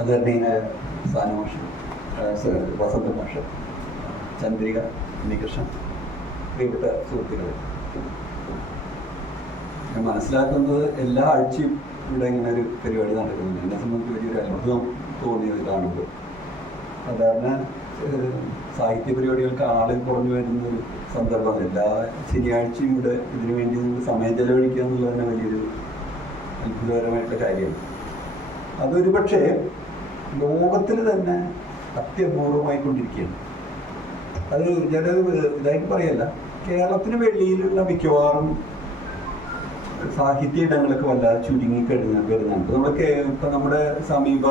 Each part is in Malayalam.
ആദരണീയനായ സാനുമാഷ്, വസന്ത മാഷ്, ചന്ദ്രിക, ഉണ്ണികൃഷ്ണൻ, പ്രിയപ്പെട്ട സുഹൃത്തുക്കളെ, ഞാൻ മനസ്സിലാക്കുന്നത് എല്ലാ ആഴ്ചയും ഇവിടെ ഇങ്ങനെ ഒരു പരിപാടി നടക്കുന്നുണ്ട്. എന്നെ സംബന്ധിച്ച് വലിയൊരു അത്ഭുതം തോന്നിയത് കാണുമ്പോൾ. സാധാരണ സാഹിത്യ പരിപാടികൾക്ക് ആള് കുറഞ്ഞു വരുന്ന ഒരു സന്ദർഭമാണ്. എല്ലാ ശനിയാഴ്ചയും ഇവിടെ ഇതിനു വേണ്ടി നിങ്ങൾ സമയം ചെലവഴിക്കുക എന്നുള്ളത് തന്നെ വലിയൊരു അത്ഭുതകരമായിട്ടുള്ള കാര്യമാണ്. അതൊരു പക്ഷേ ലോകത്തിൽ തന്നെ അത്യപൂർവമായിക്കൊണ്ടിരിക്കുകയാണ്. അത് ഞാനത് ഇതായിട്ട് പറയല്ല, കേരളത്തിന് വെളിയിലുള്ള മിക്കവാറും സാഹിത്യ ഇടങ്ങളൊക്കെ വല്ലാതെ വരുന്നുണ്ട്. ഇപ്പം നമ്മുടെ സമീപ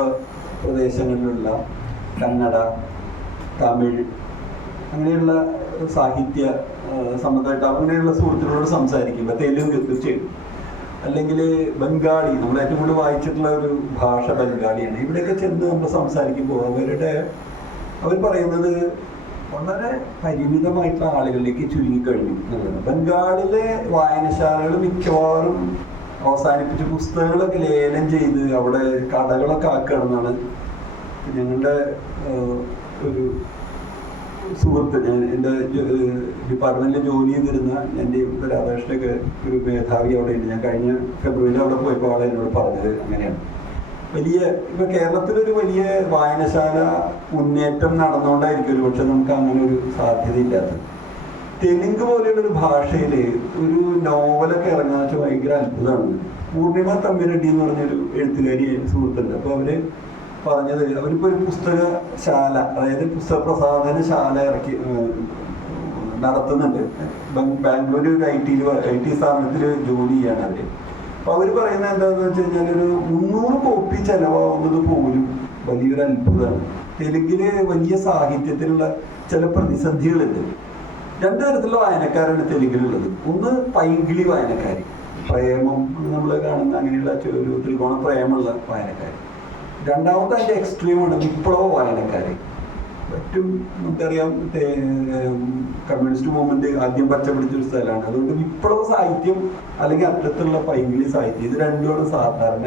പ്രദേശങ്ങളിലുള്ള കന്നഡ, തമിഴ്, അങ്ങനെയുള്ള സാഹിത്യ സംബന്ധമായിട്ട് അങ്ങനെയുള്ള സുഹൃത്തുക്കളോട് സംസാരിക്കുമ്പോൾ, തെലുങ്ക് തീർച്ചയായും, അല്ലെങ്കിൽ ബംഗാളി, നമ്മൾ ഏറ്റവും കൂടുതൽ വായിച്ചിട്ടുള്ള ഒരു ഭാഷ ബംഗാളിയാണ്. ഇവിടെയൊക്കെ ചെന്ന് നമ്മൾ സംസാരിക്കുമ്പോൾ അവർ പറയുന്നത് വളരെ പരിമിതമായിട്ടുള്ള ആളുകളിലേക്ക് ചുരുങ്ങിക്കഴിഞ്ഞു എന്നുള്ളതാണ്. ബംഗാളിലെ വായനശാലകൾ മിക്കവാറും അവസാനിപ്പിച്ച് പുസ്തകങ്ങളൊക്കെ ലേലം ചെയ്ത് അവിടെ കടകളൊക്കെ ആക്കുകയാണെന്നാണ് ഞങ്ങളുടെ ഒരു സുഹൃത്ത്, ഞാൻ എൻ്റെ ഡിപ്പാർട്ട്മെൻറ്റിൽ ജോലി ചെയ്തിരുന്ന എൻ്റെ രാധാകൃഷ്ണൻ്റെ ഒരു മേധാവി അവിടെ ഉണ്ട്. ഞാൻ കഴിഞ്ഞ ഫെബ്രുവരിയിൽ അവിടെ പോയപ്പോൾ ആളെ എന്നോട് പറഞ്ഞത് അങ്ങനെയാണ്. ഇപ്പൊ കേരളത്തിലൊരു വലിയ വായനശാല മുന്നേറ്റം നടന്നുകൊണ്ടായിരിക്കും ഒരു പക്ഷെ നമുക്ക് അങ്ങനെ ഒരു സാധ്യതയില്ലാത്തത്. തെലുങ്ക് പോലെയുള്ള ഒരു ഭാഷയിൽ ഒരു നോവലൊക്കെ ഇറങ്ങാന്ന് വെച്ചാൽ ഭയങ്കര അത്ഭുതമാണ്. പൂർണിമ തമ്മിരട്ടി എന്ന് പറഞ്ഞൊരു എഴുത്തുകാരി സുഹൃത്തുണ്ട്. അപ്പോൾ അവര് പറഞ്ഞത്, അവരിപ്പോ ഒരു പുസ്തകശാല, അതായത് പുസ്തക പ്രസാധനശാല നടത്തുന്നുണ്ട്. ബാംഗ്ലൂർ ഒരു ഐ ടി സ്ഥാപനത്തിൽ ജോലി ചെയ്യാണ് അവര്. അപ്പൊ അവര് പറയുന്നത് എന്താണെന്ന് വെച്ച് കഴിഞ്ഞാൽ ഒരു 300 കോപ്പി ചെലവാകുന്നത് പോലും വലിയൊരു അത്ഭുതമാണ്. തെലുങ്കില് വലിയ സാഹിത്യത്തിലുള്ള ചില പ്രതിസന്ധികളുണ്ട്. 2 തരത്തിലുള്ള വായനക്കാരാണ് തെലുങ്കിലുള്ളത്. ഒന്ന് പൈങ്കിളി വായനക്കാർ, പ്രേമം നമ്മൾ കാണുന്ന അങ്ങനെയുള്ള ഒരു ത്രികോണ പ്രേമുള്ള വായനക്കാർ. രണ്ടാമത് അതിൻ്റെ എക്സ്ട്രീമാണ് വിപ്ലവ വായനക്കാർ. ഏറ്റവും നമുക്കറിയാം, കമ്മ്യൂണിസ്റ്റ് മൂവ്മെന്റ് ആദ്യം പച്ചപിടിച്ചൊരു സ്ഥലമാണ്. അതുകൊണ്ട് വിപ്ലവ സാഹിത്യം അല്ലെങ്കിൽ അത്തരത്തിലുള്ള പൈങ്കിളി സാഹിത്യം, ഇത് രണ്ടുമാണ് സാധാരണ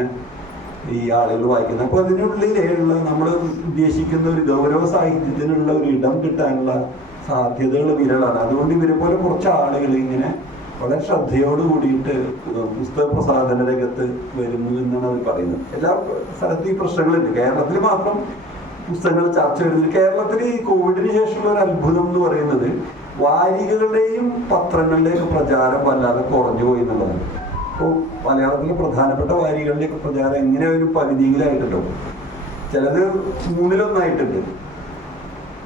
ഈ ആളുകൾ വായിക്കുന്നത്. അപ്പോൾ അതിനുള്ളിലുള്ള നമ്മൾ ഉദ്ദേശിക്കുന്ന ഒരു ഗൗരവ സാഹിത്യത്തിനുള്ള ഒരു ഇടം കിട്ടാനുള്ള സാധ്യതകൾ വിരളാണ്. അതുകൊണ്ട് ഇവരെ പോലെ കുറച്ച് ആളുകൾ ഇങ്ങനെ വളരെ ശ്രദ്ധയോട് കൂടിയിട്ട് പുസ്തക പ്രസാധന രംഗത്ത് വരുന്നു എന്നാണ് അവർ പറയുന്നത്. എല്ലാ സ്ഥലത്തും ഈ പ്രശ്നങ്ങളുണ്ട്. കേരളത്തിൽ മാത്രം പുസ്തകങ്ങൾ ചർച്ച വരുന്നത്. കേരളത്തിൽ ഈ കോവിഡിന് ശേഷമുള്ള ഒരു അത്ഭുതം എന്ന് പറയുന്നത് വാരികകളുടെയും പത്രങ്ങളുടെയും പ്രചാരം വല്ലാതെ കുറഞ്ഞു പോയി എന്നുള്ളതാണ്. ഇപ്പോൾ മലയാളത്തിലെ പ്രധാനപ്പെട്ട വാരികളുടെയൊക്കെ പ്രചാരം എങ്ങനെ ഒരു പരിധിയിലായിട്ടുണ്ടോ, ചിലത് 3-1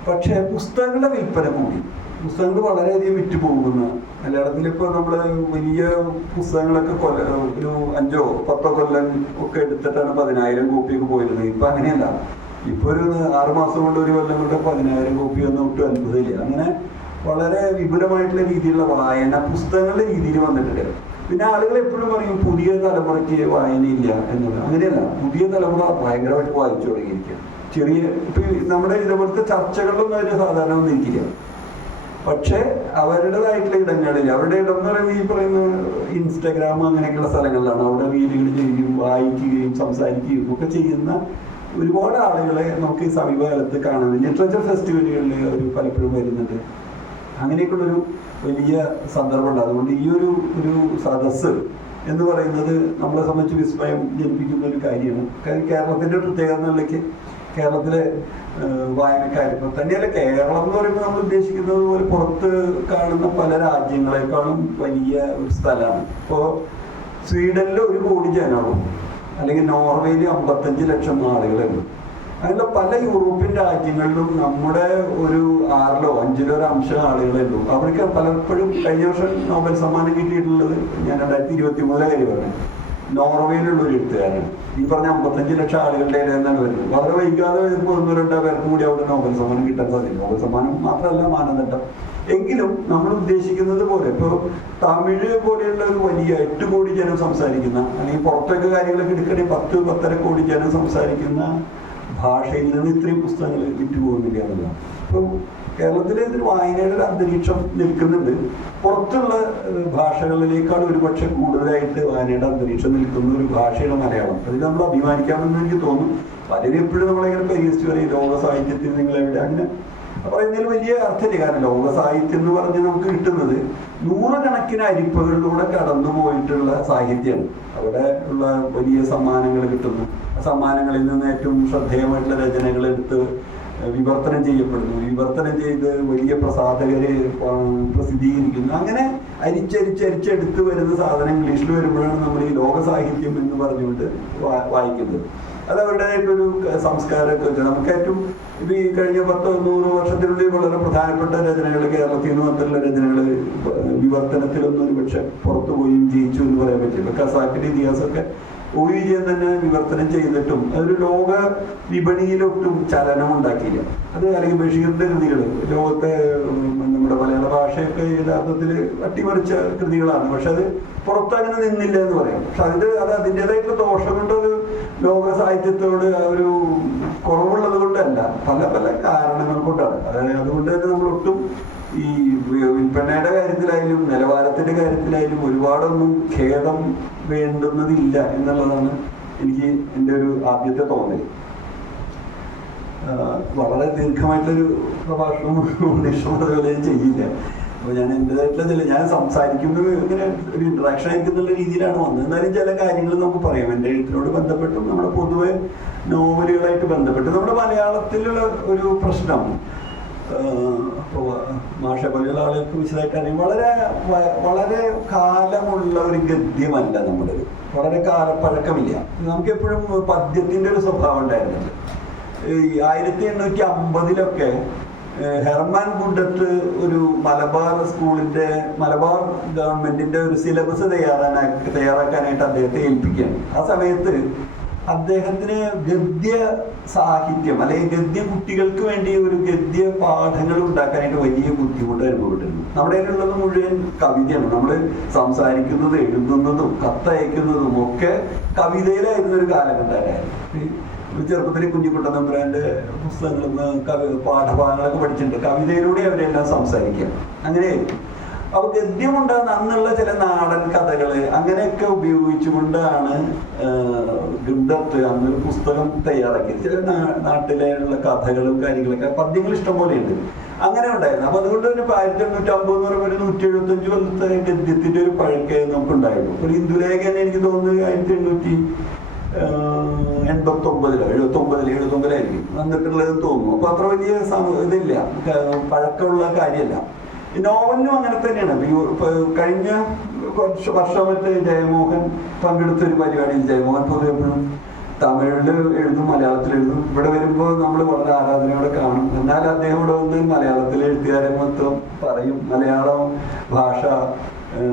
പക്ഷേ പുസ്തകങ്ങളുടെ വിൽപ്പന കൂടി. പുസ്തകങ്ങൾ വളരെയധികം വിറ്റ് പോകുന്ന മലയാളത്തിൽ ഇപ്പോൾ നമ്മൾ വലിയ പുസ്തകങ്ങളൊക്കെ ഒരു 5-10 കൊല്ലം ഒക്കെ എടുത്തിട്ടാണ് 10,000 കോപ്പിയൊക്കെ പോയിരുന്നത്. ഇപ്പൊ അങ്ങനെയല്ല. ഇപ്പൊ ഒരു 6 മാസം കൊണ്ട്, ഒരു കൊല്ലം കൊണ്ട് 10,000 കോപ്പി ഒന്നും ഒട്ടും അത്ഭുതമില്ല. അങ്ങനെ വളരെ വിപുലമായിട്ടുള്ള രീതിയിലുള്ള വായന പുസ്തകങ്ങളുടെ രീതിയിൽ വന്നിട്ടുണ്ട്. പിന്നെ ആളുകൾ എപ്പോഴും പറയും പുതിയ തലമുറയ്ക്ക് വായനയില്ല എന്നുള്ളത്. അങ്ങനെയല്ല, പുതിയ തലമുറ ഭയങ്കരമായിട്ട് വായിച്ചു തുടങ്ങിയിരിക്കുക. ഇപ്പൊ നമ്മുടെ ഇതുപോലത്തെ ചർച്ചകളിലൊന്നും അവർ സാധാരണ ഒന്നും ഇരിക്കില്ല. പക്ഷെ അവരുടേതായിട്ടുള്ള ഇടങ്ങളിൽ, അവരുടെ ഇടം എന്ന് പറയുന്നത് ഈ പറയുന്ന ഇൻസ്റ്റഗ്രാം അങ്ങനെയൊക്കെയുള്ള സ്ഥലങ്ങളിലാണ്. അവിടെ വീഡിയോകൾ ചെയ്യുകയും വായിക്കുകയും സംസാരിക്കുകയും ഒക്കെ ചെയ്യുന്ന ഒരുപാട് ആളുകളെ നമുക്ക് ഈ സമീപകാലത്ത് കാണുന്നത്. ലിറ്ററേച്ചർ ഫെസ്റ്റിവലുകളിൽ അവർ പലപ്പോഴും വരുന്നുണ്ട്. അങ്ങനെയൊക്കെയുള്ളൊരു വലിയ സന്ദർഭമുണ്ട്. അതുകൊണ്ട് ഈ ഒരു സദസ്സ് എന്ന് പറയുന്നത് നമ്മളെ സംബന്ധിച്ച് വിസ്മയം ജനിപ്പിക്കുന്ന ഒരു കാര്യമാണ്. കാര്യം കേരളത്തിൻ്റെ പ്രത്യേകത എന്നുള്ളേക്ക് കേരളത്തിലെ വായനക്കാർ, ഇപ്പം തന്നെയല്ല, കേരളം എന്ന് പറയുമ്പോൾ നമ്മൾ ഉദ്ദേശിക്കുന്നത് പോലെ പുറത്ത് കാണുന്ന പല രാജ്യങ്ങളെക്കാളും വലിയ ഒരു സ്ഥലമാണ്. ഇപ്പോൾ സ്വീഡനിൽ 1 കോടി ജനവും, അല്ലെങ്കിൽ നോർവേയിൽ 55 ലക്ഷം ആളുകളുണ്ട്. അങ്ങനെയുള്ള പല യൂറോപ്യൻ രാജ്യങ്ങളിലും നമ്മുടെ ഒരു 6-5 ഒരു അംശം ആളുകളേ ഉള്ളൂ. അവർക്ക് പലപ്പോഴും കഴിഞ്ഞ വർഷം നോബൽ സമ്മാനം കിട്ടിയിട്ടുള്ളത്, ഞാൻ 2023 കാര്യമാണ്, നോർവേയിലുള്ള ഒരു എഴുത്തുകാരനാണ്. ഈ പറഞ്ഞ 55 ലക്ഷം ആളുകളുടെ ഇടയെന്നാണ് വരുന്നത്. വളരെ വൈകാതെ വരുമ്പോൾ 1-2 പേർക്കും കൂടി അവിടെ നോബൽ സമ്മാനം കിട്ടാൻ സാധിക്കും. നോബൽ സമ്മാനം മാത്രമല്ല മാനദണ്ഡം. എങ്കിലും നമ്മൾ ഉദ്ദേശിക്കുന്നത് പോലെ ഇപ്പോൾ തമിഴ് പോലെയുള്ള ഒരു വലിയ 8 കോടി ജനം സംസാരിക്കുന്ന, അല്ലെങ്കിൽ പുറത്തൊക്കെ കാര്യങ്ങളൊക്കെ എടുക്കണമെങ്കിൽ 10-10.5 കോടി ജനം സംസാരിക്കുന്ന ഭാഷയിൽ നിന്ന് ഇത്രയും പുസ്തകങ്ങൾ വിറ്റുപോകുന്നില്ല എന്നുള്ളതാണ്. ഇപ്പോൾ കേരളത്തിലെ ഒരു വായനയുടെ ഒരു അന്തരീക്ഷം നിൽക്കുന്നുണ്ട്. പുറത്തുള്ള ഭാഷകളിലേക്കാൾ ഒരുപക്ഷെ കൂടുതലായിട്ട് വായനയുടെ അന്തരീക്ഷം നിൽക്കുന്ന ഒരു ഭാഷയാണ് മലയാളം. അതിൽ നമ്മൾ അഭിമാനിക്കാമെന്ന് എനിക്ക് തോന്നുന്നു. പലരും എപ്പോഴും നമ്മളിങ്ങനെ പരിഹരിച്ചു പറയും ലോക സാഹിത്യത്തിൽ നിങ്ങൾ എവിടെ, അങ്ങനെ പറയുന്നതിൽ വലിയ അർത്ഥമില്ല. കാരണം ലോക സാഹിത്യം എന്ന് പറഞ്ഞ് നമുക്ക് കിട്ടുന്നത് നൂറുകണക്കിന് അരിപ്പകളിലൂടെ കടന്നു പോയിട്ടുള്ള സാഹിത്യമാണ്. അവിടെ ഉള്ള വലിയ സമ്മാനങ്ങൾ കിട്ടുന്നു. ആ സമ്മാനങ്ങളിൽ നിന്ന് ഏറ്റവും ശ്രദ്ധേയമായിട്ടുള്ള രചനകൾ എടുത്ത് വിവർത്തനം ചെയ്യപ്പെടുന്നു. വിവർത്തനം ചെയ്ത് വലിയ പ്രസാധകര് പ്രസിദ്ധീകരിക്കുന്നു. അങ്ങനെ അരിച്ചരിച്ചരിച്ചെടുത്ത് വരുന്ന സാധനം ഇംഗ്ലീഷിൽ വരുമ്പോഴാണ് നമ്മൾ ഈ ലോക സാഹിത്യം എന്ന് പറഞ്ഞുകൊണ്ട് വായിക്കുന്നത്. അത് അവരുടേതായിട്ടൊരു സംസ്കാരമൊക്കെ വെച്ചാൽ നമുക്ക് ഏറ്റവും ഇത് ഈ കഴിഞ്ഞ 10-100 വർഷത്തിനുള്ളിൽ വളരെ പ്രധാനപ്പെട്ട രചനകൾ കേരളത്തിൽ നിന്ന് വന്നിട്ടുള്ള രചനകൾ വിവർത്തനത്തിലൊന്നും ഒരുപക്ഷെ പുറത്തു പോയി ജയിച്ചു എന്ന് പറയാൻ പറ്റില്ല. ഖസാക്കിന്റെ ഇതിഹാസമൊക്കെ ഒ വിജയൻ തന്നെ വിവർത്തനം ചെയ്തിട്ടും അതൊരു ലോക വിപണിയിലൊട്ടും ചലനം ഉണ്ടാക്കിയില്ല. അത് അല്ലെങ്കിൽ ബഷീറിന്റെ കൃതികൾ ലോകത്തെ നമ്മുടെ മലയാള ഭാഷയൊക്കെ യഥാർത്ഥത്തിൽ അട്ടിമറിച്ച കൃതികളാണ്. പക്ഷെ അത് പുറത്തങ്ങനെ നിന്നില്ല എന്ന് പറയാം. പക്ഷെ അത് അതിൻ്റെതായിട്ടുള്ള ദോഷം കൊണ്ടൊരു ലോക സാഹിത്യത്തോട് ഒരു കുറവുള്ളത് കൊണ്ടല്ല, പല പല കാരണങ്ങൾ കൊണ്ടാണ്. അതായത് അതുകൊണ്ട് തന്നെ നമ്മളൊട്ടും ഈ വിൽപ്പനയുടെ കാര്യത്തിലായാലും നിലവാരത്തിന്റെ കാര്യത്തിലായാലും ഒരുപാടൊന്നും ഖേദം വേണ്ടുന്നതില്ല എന്നുള്ളതാണ് എനിക്ക് എൻ്റെ ഒരു ആദ്യത്തെ തോന്നൽ. വളരെ ദീർഘമായിട്ടൊരു പ്രഭാഷണം അതുപോലെ ഞാൻ ചെയ്യില്ല. അപ്പോൾ ഞാൻ എൻ്റെതായിട്ടുള്ള ഞാൻ സംസാരിക്കുമ്പോൾ ഇങ്ങനെ ഒരു ഇൻട്രാക്ഷൻ ആയിരിക്കുന്നുള്ള രീതിയിലാണ് വന്നത്. എന്നാലും ചില കാര്യങ്ങൾ നമുക്ക് പറയാം. എൻ്റെ എഴുത്തിനോട് ബന്ധപ്പെട്ടും നമ്മുടെ പൊതുവെ നോവലുകളായിട്ട് ബന്ധപ്പെട്ട് നമ്മുടെ മലയാളത്തിലുള്ള ഒരു പ്രശ്നം മാഷ പോലെയുള്ള ആളുകൾക്ക് വിശദമായിട്ട് അറിയാം. വളരെ വളരെ കാലമുള്ള ഒരു ഗദ്യമല്ല നമ്മുടേത്. വളരെ കാലപ്പഴക്കമില്ല. നമുക്കെപ്പോഴും പദ്യത്തിൻ്റെ ഒരു സ്വഭാവം ഉണ്ടായിരുന്നുണ്ട്. 1850 ഹെർമാൻ ഗുഡറ്റ് ഒരു മലബാർ ഗവൺമെന്റിന്റെ ഒരു സിലബസ് തയ്യാറാക്കാനായിട്ട് അദ്ദേഹത്തെ ഏൽപ്പിക്കുകയാണ്. ആ സമയത്ത് അദ്ദേഹത്തിന് ഗദ്യ സാഹിത്യം അല്ലെങ്കിൽ ഗദ്യ കുട്ടികൾക്ക് വേണ്ടി ഒരു ഗദ്യ പാഠങ്ങൾ ഉണ്ടാക്കാനായിട്ട് വലിയ ബുദ്ധിമുട്ട് അനുഭവപ്പെട്ടിരുന്നു. നമ്മുടെ ഉള്ളത് മുഴുവൻ കവിതയാണ്. നമ്മൾ സംസാരിക്കുന്നതും എഴുതുന്നതും കത്തയക്കുന്നതും ഒക്കെ കവിതയിലായിരുന്ന ഒരു കാലഘട്ടമായിരുന്നു. ചെറുപ്പത്തിൽ കുഞ്ഞിക്കുട്ടൻ തമ്പുരാന്റെ പുസ്തകങ്ങളും പാഠഭാഗങ്ങളൊക്കെ പഠിച്ചിട്ടുണ്ട്. കവിതയിലൂടെ അവരെല്ലാം സംസാരിക്കുക അങ്ങനെയായിരുന്നു. അപ്പൊ ഗദ്യമുണ്ടാകുന്ന അന്നുള്ള ചില നാടൻ കഥകള് അങ്ങനെയൊക്കെ ഉപയോഗിച്ചുകൊണ്ടാണ് ഗുഡത്ത് അന്നൊരു പുസ്തകം തയ്യാറാക്കിയത്. ചില നാട്ടിലുള്ള കഥകളും കാര്യങ്ങളൊക്കെ പദ്യങ്ങൾ ഇഷ്ടംപോലെയുണ്ട്. അങ്ങനെ ഉണ്ടായിരുന്നു. അപ്പൊ അതുകൊണ്ട് തന്നെ 1850 എന്ന് പറയുമ്പോൾ 175 കൊല്ലത്തെ ഗദ്യത്തിന്റെ ഒരു പഴക്കേ നമുക്ക് ഉണ്ടായിരുന്നു. ഒരു ഇന്ദുലേഖ തന്നെ എനിക്ക് തോന്നുന്നത് 1889 വന്നിട്ടുള്ളതെന്ന് തോന്നുന്നു. അപ്പൊ അത്ര വലിയ ഇതില്ല, പഴക്കമുള്ള കാര്യമല്ല. നോവലിനും അങ്ങനെ തന്നെയാണ്. കഴിഞ്ഞ വർഷം ജയമോഹൻ പങ്കെടുത്ത ഒരു പരിപാടിയിൽ ജയമോഹൻ പൊതുവെ എപ്പോഴും തമിഴിൽ എഴുതും, മലയാളത്തിൽ എഴുതും. ഇവിടെ വരുമ്പോൾ നമ്മൾ വളരെ ആരാധനയോടെ കാണും. എന്നാൽ അദ്ദേഹം ഇവിടെ വന്ന് മലയാളത്തിലെ എഴുത്തുകാരെ മൊത്തം പറയും. മലയാളം ഭാഷ,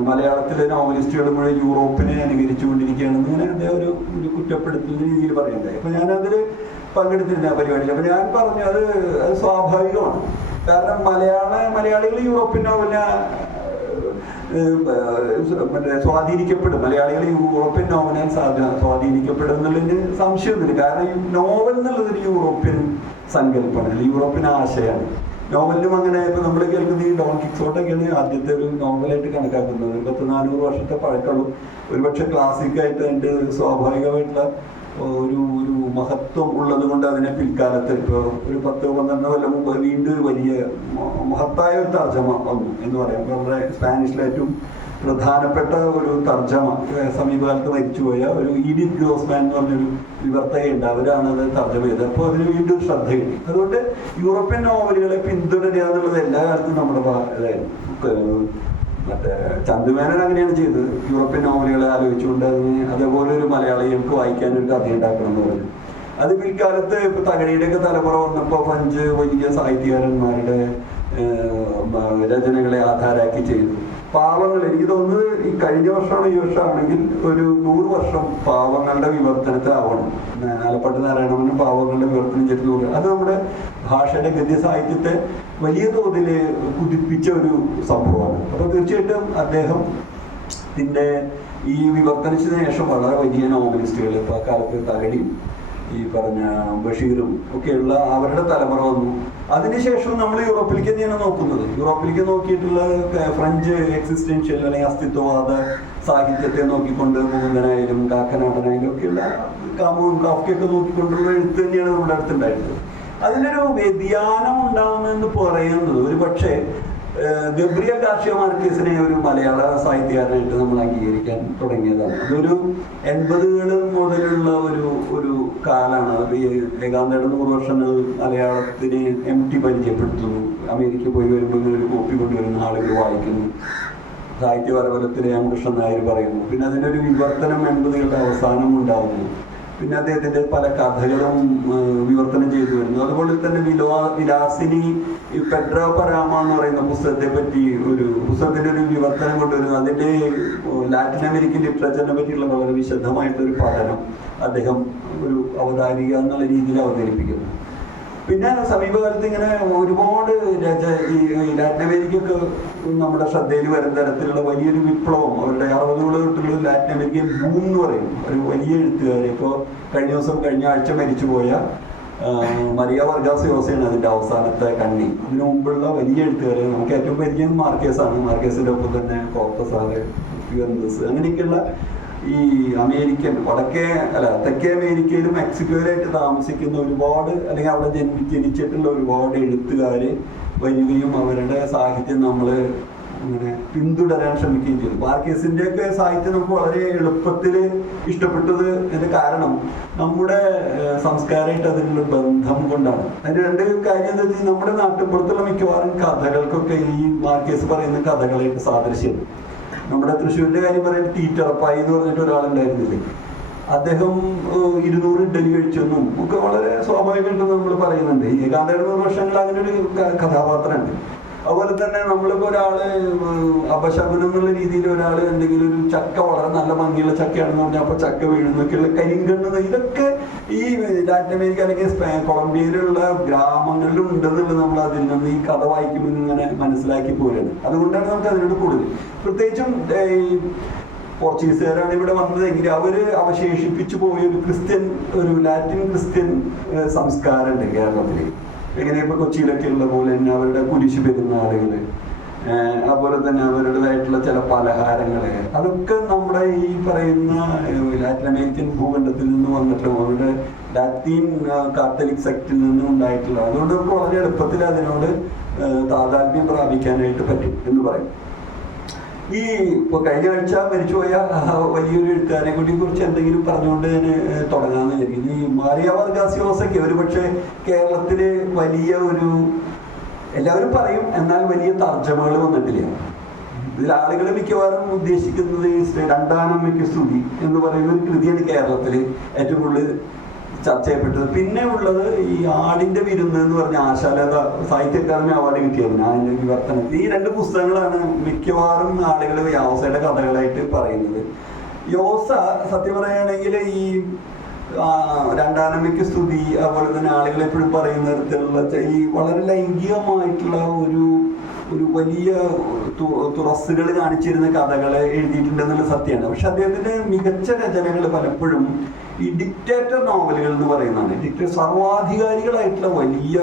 മലയാളത്തിലെ നോവലിസ്റ്റുകൾ മുഴുവൻ യൂറോപ്പിനെ അനുകരിച്ചുകൊണ്ടിരിക്കുകയാണെന്ന് ഇങ്ങനെ അദ്ദേഹം ഒരു കുറ്റപ്പെടുത്തുന്ന രീതിയിൽ പറയുന്നുണ്ടായി. അപ്പൊ ഞാനതിൽ പങ്കെടുത്തിരുന്ന ആ പരിപാടിയിൽ. അപ്പൊ ഞാൻ പറഞ്ഞു അത് സ്വാഭാവികമാണ്. കാരണം മലയാളികൾ യൂറോപ്യൻ നോവലിനെ സ്വാധീനിക്കപ്പെടും. മലയാളികൾ യൂറോപ്യൻ നോവലിനെ സ്വാധീനിക്കപ്പെടും എന്നുള്ളതിന് സംശയമൊന്നുമില്ല. കാരണം ഈ നോവൽ എന്നുള്ളതൊരു യൂറോപ്യൻ സങ്കല്പമാണ്, അല്ലെങ്കിൽ യൂറോപ്യൻ ആശയമാണ്. നോവലിനും അങ്ങനെ ഇപ്പൊ നമ്മൾ കേൾക്കുന്ന ഈ ഡോൺ കിക്സോട്ടൊക്കെയാണ് ആദ്യത്തെ ഒരു നോവലായിട്ട് കണക്കാക്കുന്നത്. 400 വർഷത്തെ പഴക്കമുള്ളൂ. ഒരുപക്ഷെ ക്ലാസിക്കായിട്ട് അതിൻ്റെ സ്വാഭാവികമായിട്ടുള്ള ഒരു മഹത്വം ഉള്ളത് കൊണ്ട് അതിനെ പിൽക്കാലത്ത് ഇപ്പോൾ ഒരു 10-12 കൊല്ലം മുമ്പ് വീണ്ടും ഒരു വലിയ മഹത്തായ ഒരു തർജ്ജമ വന്നു എന്ന് പറയാം. നമ്മുടെ സ്പാനിഷിലെ ഏറ്റവും പ്രധാനപ്പെട്ട ഒരു തർജ്ജമ സമീപകാലത്ത് മരിച്ചുപോയ ഒരു ഈഡിത്ത് ഗ്രോസ്മാൻ എന്ന് പറഞ്ഞൊരു വിവർത്തകയുണ്ട്. അവരാണ് അത് തർജ്ജമ ചെയ്തത്. അപ്പോൾ അതിന് വീണ്ടും ശ്രദ്ധ കിട്ടി. അതുകൊണ്ട് യൂറോപ്യൻ നോവലുകളെ പിന്തുടരുക എന്നുള്ളത് എല്ലാ കാലത്തും നമ്മുടെ ഇതായിരുന്നു. മറ്റേ ചന്തുമേനൻ അങ്ങനെയാണ് ചെയ്തത്. യൂറോപ്യൻ നോവലുകളെ ആലോചിച്ചുകൊണ്ട് അതേപോലെ ഒരു മലയാളികൾക്ക് വായിക്കാൻ ഒരു കഥ ഉണ്ടാക്കണം എന്ന് പറഞ്ഞു. അത് പിൽക്കാലത്ത് ഇപ്പൊ തകഴിയുടെയൊക്കെ തലമുറ വന്നപ്പോൾ ഫ്രഞ്ച് വലിയ സാഹിത്യകാരന്മാരുടെ രചനകളെ ആധാരമാക്കി ചെയ്തു. പാവങ്ങൾ എനിക്ക് തോന്നുന്നത് ഈ കഴിഞ്ഞ വർഷമാണ് ഈ വർഷമാണെങ്കിൽ ഒരു 100 വർഷം പാവങ്ങളുടെ വിവർത്തനത്തിലാവണം. ആലപ്പാട്ട് നാരായണനും പാവങ്ങളുടെ വിവർത്തനം ചെയ്ത് 100. അത് നമ്മുടെ ഭാഷയുടെ ഗദ്യ സാഹിത്യത്തെ വലിയ തോതിൽ കുതിപ്പിച്ച ഒരു സംഭവമാണ്. അപ്പോൾ തീർച്ചയായിട്ടും അദ്ദേഹത്തിന്റെ ഈ വിവർത്തനത്തിന് ശേഷം വളരെ വലിയ നോവലിസ്റ്റുകൾ ഇപ്പോൾ കാലത്ത് തകഴിയും ഈ പറഞ്ഞ ബഷീറും ഒക്കെയുള്ള അവരുടെ തലമുറ വന്നു. അതിനുശേഷം നമ്മൾ യൂറോപ്പിലേക്ക് തന്നെയാണ് നോക്കുന്നത്. യൂറോപ്പിലേക്ക് നോക്കിയിട്ടുള്ള ഫ്രഞ്ച് എക്സിസ്റ്റൻഷ്യൽ അല്ലെങ്കിൽ അസ്തിത്വവാദ സാഹിത്യത്തെ നോക്കിക്കൊണ്ട് മുകുന്ദനായാലും കാക്കനാടനായാലും ഒക്കെയുള്ള കാഫ്കയൊക്കെ നോക്കിക്കൊണ്ടുള്ള എഴുത്ത് തന്നെയാണ് നമ്മുടെ അടുത്തുണ്ടായിരുന്നത്. അതിനൊരു വ്യതിയാനം ഉണ്ടാകുമെന്ന് പറയുന്നത് ഒരു പക്ഷേ ഗബ്രിയേൽ ഗാർഷ്യ മാർക്കേസിനെ ഒരു മലയാള സാഹിത്യകാരനായിട്ട് നമ്മൾ അംഗീകരിക്കാൻ തുടങ്ങിയതാണ്. അതൊരു 80കൾ മുതലുള്ള ഒരു കാലാണ്. ഏകാന്തയുടെ 100 വർഷങ്ങൾ മലയാളത്തിന് MT പരിചയപ്പെടുത്തുന്നു. അമേരിക്ക പോയി വരുമ്പോൾ ഒരു കോപ്പി കൊണ്ടുവരുന്ന ആളുകൾ വായിക്കുന്നു. സാഹിത്യ പരമ്പരത്തിലെ കൃഷ്ണൻ നായർ പറയുന്നു. പിന്നെ അതിൻ്റെ ഒരു വിവർത്തനം 80കളുടെ അവസാനം ഉണ്ടാകുന്നു. പിന്നെ അദ്ദേഹത്തിൻ്റെ പല കഥകളും വിവർത്തനം ചെയ്തു വരുന്നു. അതുപോലെ തന്നെ വിലാസിനി പെട്രോ പരാമ എന്ന് പറയുന്ന പുസ്തകത്തെ പറ്റി പുസ്തകത്തിൻ്റെ ഒരു വിവർത്തനം കൊണ്ടുവരുന്നു. അതിൻ്റെ ലാറ്റിൻ അമേരിക്കൻ ലിറ്ററേച്ചറിനെ പറ്റിയുള്ള വളരെ വിശദമായിട്ടൊരു പഠനം അദ്ദേഹം ഒരു അവതാരിക എന്നുള്ള രീതിയിൽ അവതരിപ്പിക്കുന്നു. പിന്നെ സമീപകാലത്ത് ഇങ്ങനെ ഒരുപാട് ഈ ലാറ്റിൻ അമേരിക്കയൊക്കെ നമ്മുടെ ശ്രദ്ധയിൽ വരുന്ന തരത്തിലുള്ള വലിയൊരു വിപ്ലവം അവരുടെ 60കൾ തൊട്ടുള്ള ലാറ്റിൻ അമേരിക്കൻ ബൂം എന്ന് പറയും. ഒരു വലിയ എഴുത്തുകാരെ ഇപ്പോൾ കഴിഞ്ഞ ആഴ്ച മരിച്ചുപോയ മരിയ വർഗാസ് യോസയാണ് അതിൻ്റെ അവസാനത്തെ കണ്ണി. അതിനു മുമ്പുള്ള വലിയ എഴുത്തുകാരെ നമുക്ക് ഏറ്റവും പരിചയം മാർക്കേസാണ്. മാർക്കേസിൻ്റെ ഒപ്പം തന്നെ കോർട്ടസാറ്, ഫ്യൂറൻസ്, അങ്ങനെയൊക്കെയുള്ള ഈ അമേരിക്കൻ തെക്കേ അമേരിക്കയിലും മെക്സിക്കോയിലായിട്ട് താമസിക്കുന്ന ഒരുപാട് അല്ലെങ്കിൽ അവിടെ ജനിച്ചിട്ടുള്ള ഒരുപാട് എഴുത്തുകാര് വരികയും അവരുടെ സാഹിത്യം നമ്മൾ അങ്ങനെ പിന്തുടരാൻ ശ്രമിക്കുകയും ചെയ്തു. മാർക്കേസിന്റെ ഒക്കെ സാഹിത്യം നമുക്ക് വളരെ എളുപ്പത്തിൽ ഇഷ്ടപ്പെട്ടത് അതിന്റെ കാരണം നമ്മുടെ സംസ്കാരമായിട്ട് അതിനുള്ള ബന്ധം കൊണ്ടാണ്. അതിന്റെ രണ്ട് കാര്യം എന്താ വെച്ചാൽ നമ്മുടെ നാട്ടുപുറത്തുള്ള മിക്കവാറും കഥകൾക്കൊക്കെ ഈ മാർക്കേസ് പറയുന്ന കഥകളായിട്ട് സാദൃശ്യം. നമ്മുടെ തൃശ്ശൂരിന്റെ കാര്യം പറയുന്നത് ടീറ്ററപ്പായി എന്ന് പറഞ്ഞിട്ട് ഒരാളുണ്ടായിരുന്നില്ലേ, അദ്ദേഹം 200 ഇഡ്ഡലി കഴിച്ചെന്നും ഒക്കെ വളരെ സ്വാഭാവികമായിട്ട് നമ്മൾ പറയുന്നുണ്ട്. ഏകാന്തയുടെ 100 വർഷങ്ങൾ അങ്ങനെ ഒരു കഥാപാത്രമുണ്ട്. അതുപോലെ തന്നെ നമ്മളിപ്പോൾ ഒരാള് അപശകുനം എന്നുള്ള രീതിയിൽ ഒരാൾ എന്തെങ്കിലും ഒരു ചക്ക വളരെ നല്ല ഭംഗിയുള്ള ചക്കയാണെന്ന് പറഞ്ഞാൽ അപ്പോൾ ചക്ക വീഴുന്നൊക്കെയുള്ള കരിങ്കണ്ണ്, ഇതൊക്കെ ഈ ലാറ്റിൻ അമേരിക്ക അല്ലെങ്കിൽ കൊളംബിയയിലുള്ള ഗ്രാമങ്ങളിലും ഉണ്ടെന്നുള്ളത് നമ്മൾ അതിൽ നിന്ന് ഈ കഥ വായിക്കുമ്പോൾ ഇങ്ങനെ മനസ്സിലാക്കി പോരുന്നത്. അതുകൊണ്ടാണ് നമുക്ക് അതിനോട് കൂടുതൽ, പ്രത്യേകിച്ചും ഈ പോർച്ചുഗീസുകാരാണ് ഇവിടെ വന്നതെങ്കിൽ അവര് അവശേഷിപ്പിച്ചു പോയ ഒരു ലാറ്റിൻ ക്രിസ്ത്യൻ സംസ്കാരമുണ്ട് കേരളത്തിൽ. എങ്ങനെ ഇപ്പൊ കൊച്ചിയിലൊക്കെ ഉള്ള പോലെ തന്നെ അവരുടെ കുരിശ് പെരുന്നാളുകള്, അതുപോലെ തന്നെ അവരുടേതായിട്ടുള്ള ചില പലഹാരങ്ങള്, അതൊക്കെ നമ്മുടെ ഈ പറയുന്ന ലാറ്റിൻ അമേരിക്കൻ ഭൂഖണ്ഡത്തിൽ നിന്ന് വന്നിട്ടുള്ള അവരുടെ ലാറ്റിൻ കാത്തലിക് സെക്റ്റിൽ നിന്നും ഉണ്ടായിട്ടുള്ള, അതുകൊണ്ട് നമുക്ക് വളരെ എളുപ്പത്തിൽ അതിനോട് താതാത്മ്യം പ്രാപിക്കാനായിട്ട് പറ്റും എന്ന് പറയും. ഈ ഇപ്പൊ കഴിഞ്ഞ ആഴ്ച മരിച്ചുപോയ വലിയൊരു എഴുത്തുകാരെ കുറിച്ച് എന്തെങ്കിലും പറഞ്ഞുകൊണ്ട് ഞാൻ തുടങ്ങാന്ന് വിചാരിക്കുന്നു. ഈ മാരിയ വർഗാസ് യോസയ്ക്ക് ഒരു പക്ഷേ കേരളത്തില് വലിയ എല്ലാവരും പറയും, എന്നാൽ വലിയ തർജ്ജമകൾ വന്നിട്ടില്ല. ഇതിൽ ആളുകൾ മിക്കവാറും ഉദ്ദേശിക്കുന്നത് രണ്ടാനമ്മയ്ക്ക് സ്തുതി എന്ന് പറയുന്ന ഒരു കൃതിയാണ് കേരളത്തിൽ ഏറ്റവും കൂടുതൽ ചർച്ച ചെയ്യപ്പെട്ടത്. പിന്നെ ഉള്ളത് ഈ ആടിന്റെ വിരുന്ന് എന്ന് പറഞ്ഞ ആശാലത സാഹിത്യ അക്കാദമി അവാർഡ് കിട്ടിയത് അതിന്റെ വിവർത്തനത്തിൽ. ഈ 2 പുസ്തകങ്ങളാണ് മിക്കവാറും ആളുകൾ യോസയുടെ കഥകളായിട്ട് പറയുന്നത്. യോസ സത്യം പറയുകയാണെങ്കിൽ ഈ രണ്ടാനമ്മയ്ക്ക് സ്തുതി, അതുപോലെ തന്നെ ആളുകൾ എപ്പോഴും പറയുന്ന തരത്തിലുള്ള ഈ വളരെ ലൈംഗികമായിട്ടുള്ള ഒരു വലിയ തുറസ്സുകൾ കാണിച്ചിരുന്ന കഥകളെ എഴുതിയിട്ടുണ്ടെന്നുള്ള സത്യമാണ്. പക്ഷെ അദ്ദേഹത്തിന്റെ മികച്ച രചനകൾ പലപ്പോഴും ഈ ഡിക്റ്റേറ്റർ നോവലുകൾ എന്ന് പറയുന്നതാണ്. സർവാധികാരികളായിട്ടുള്ള വലിയ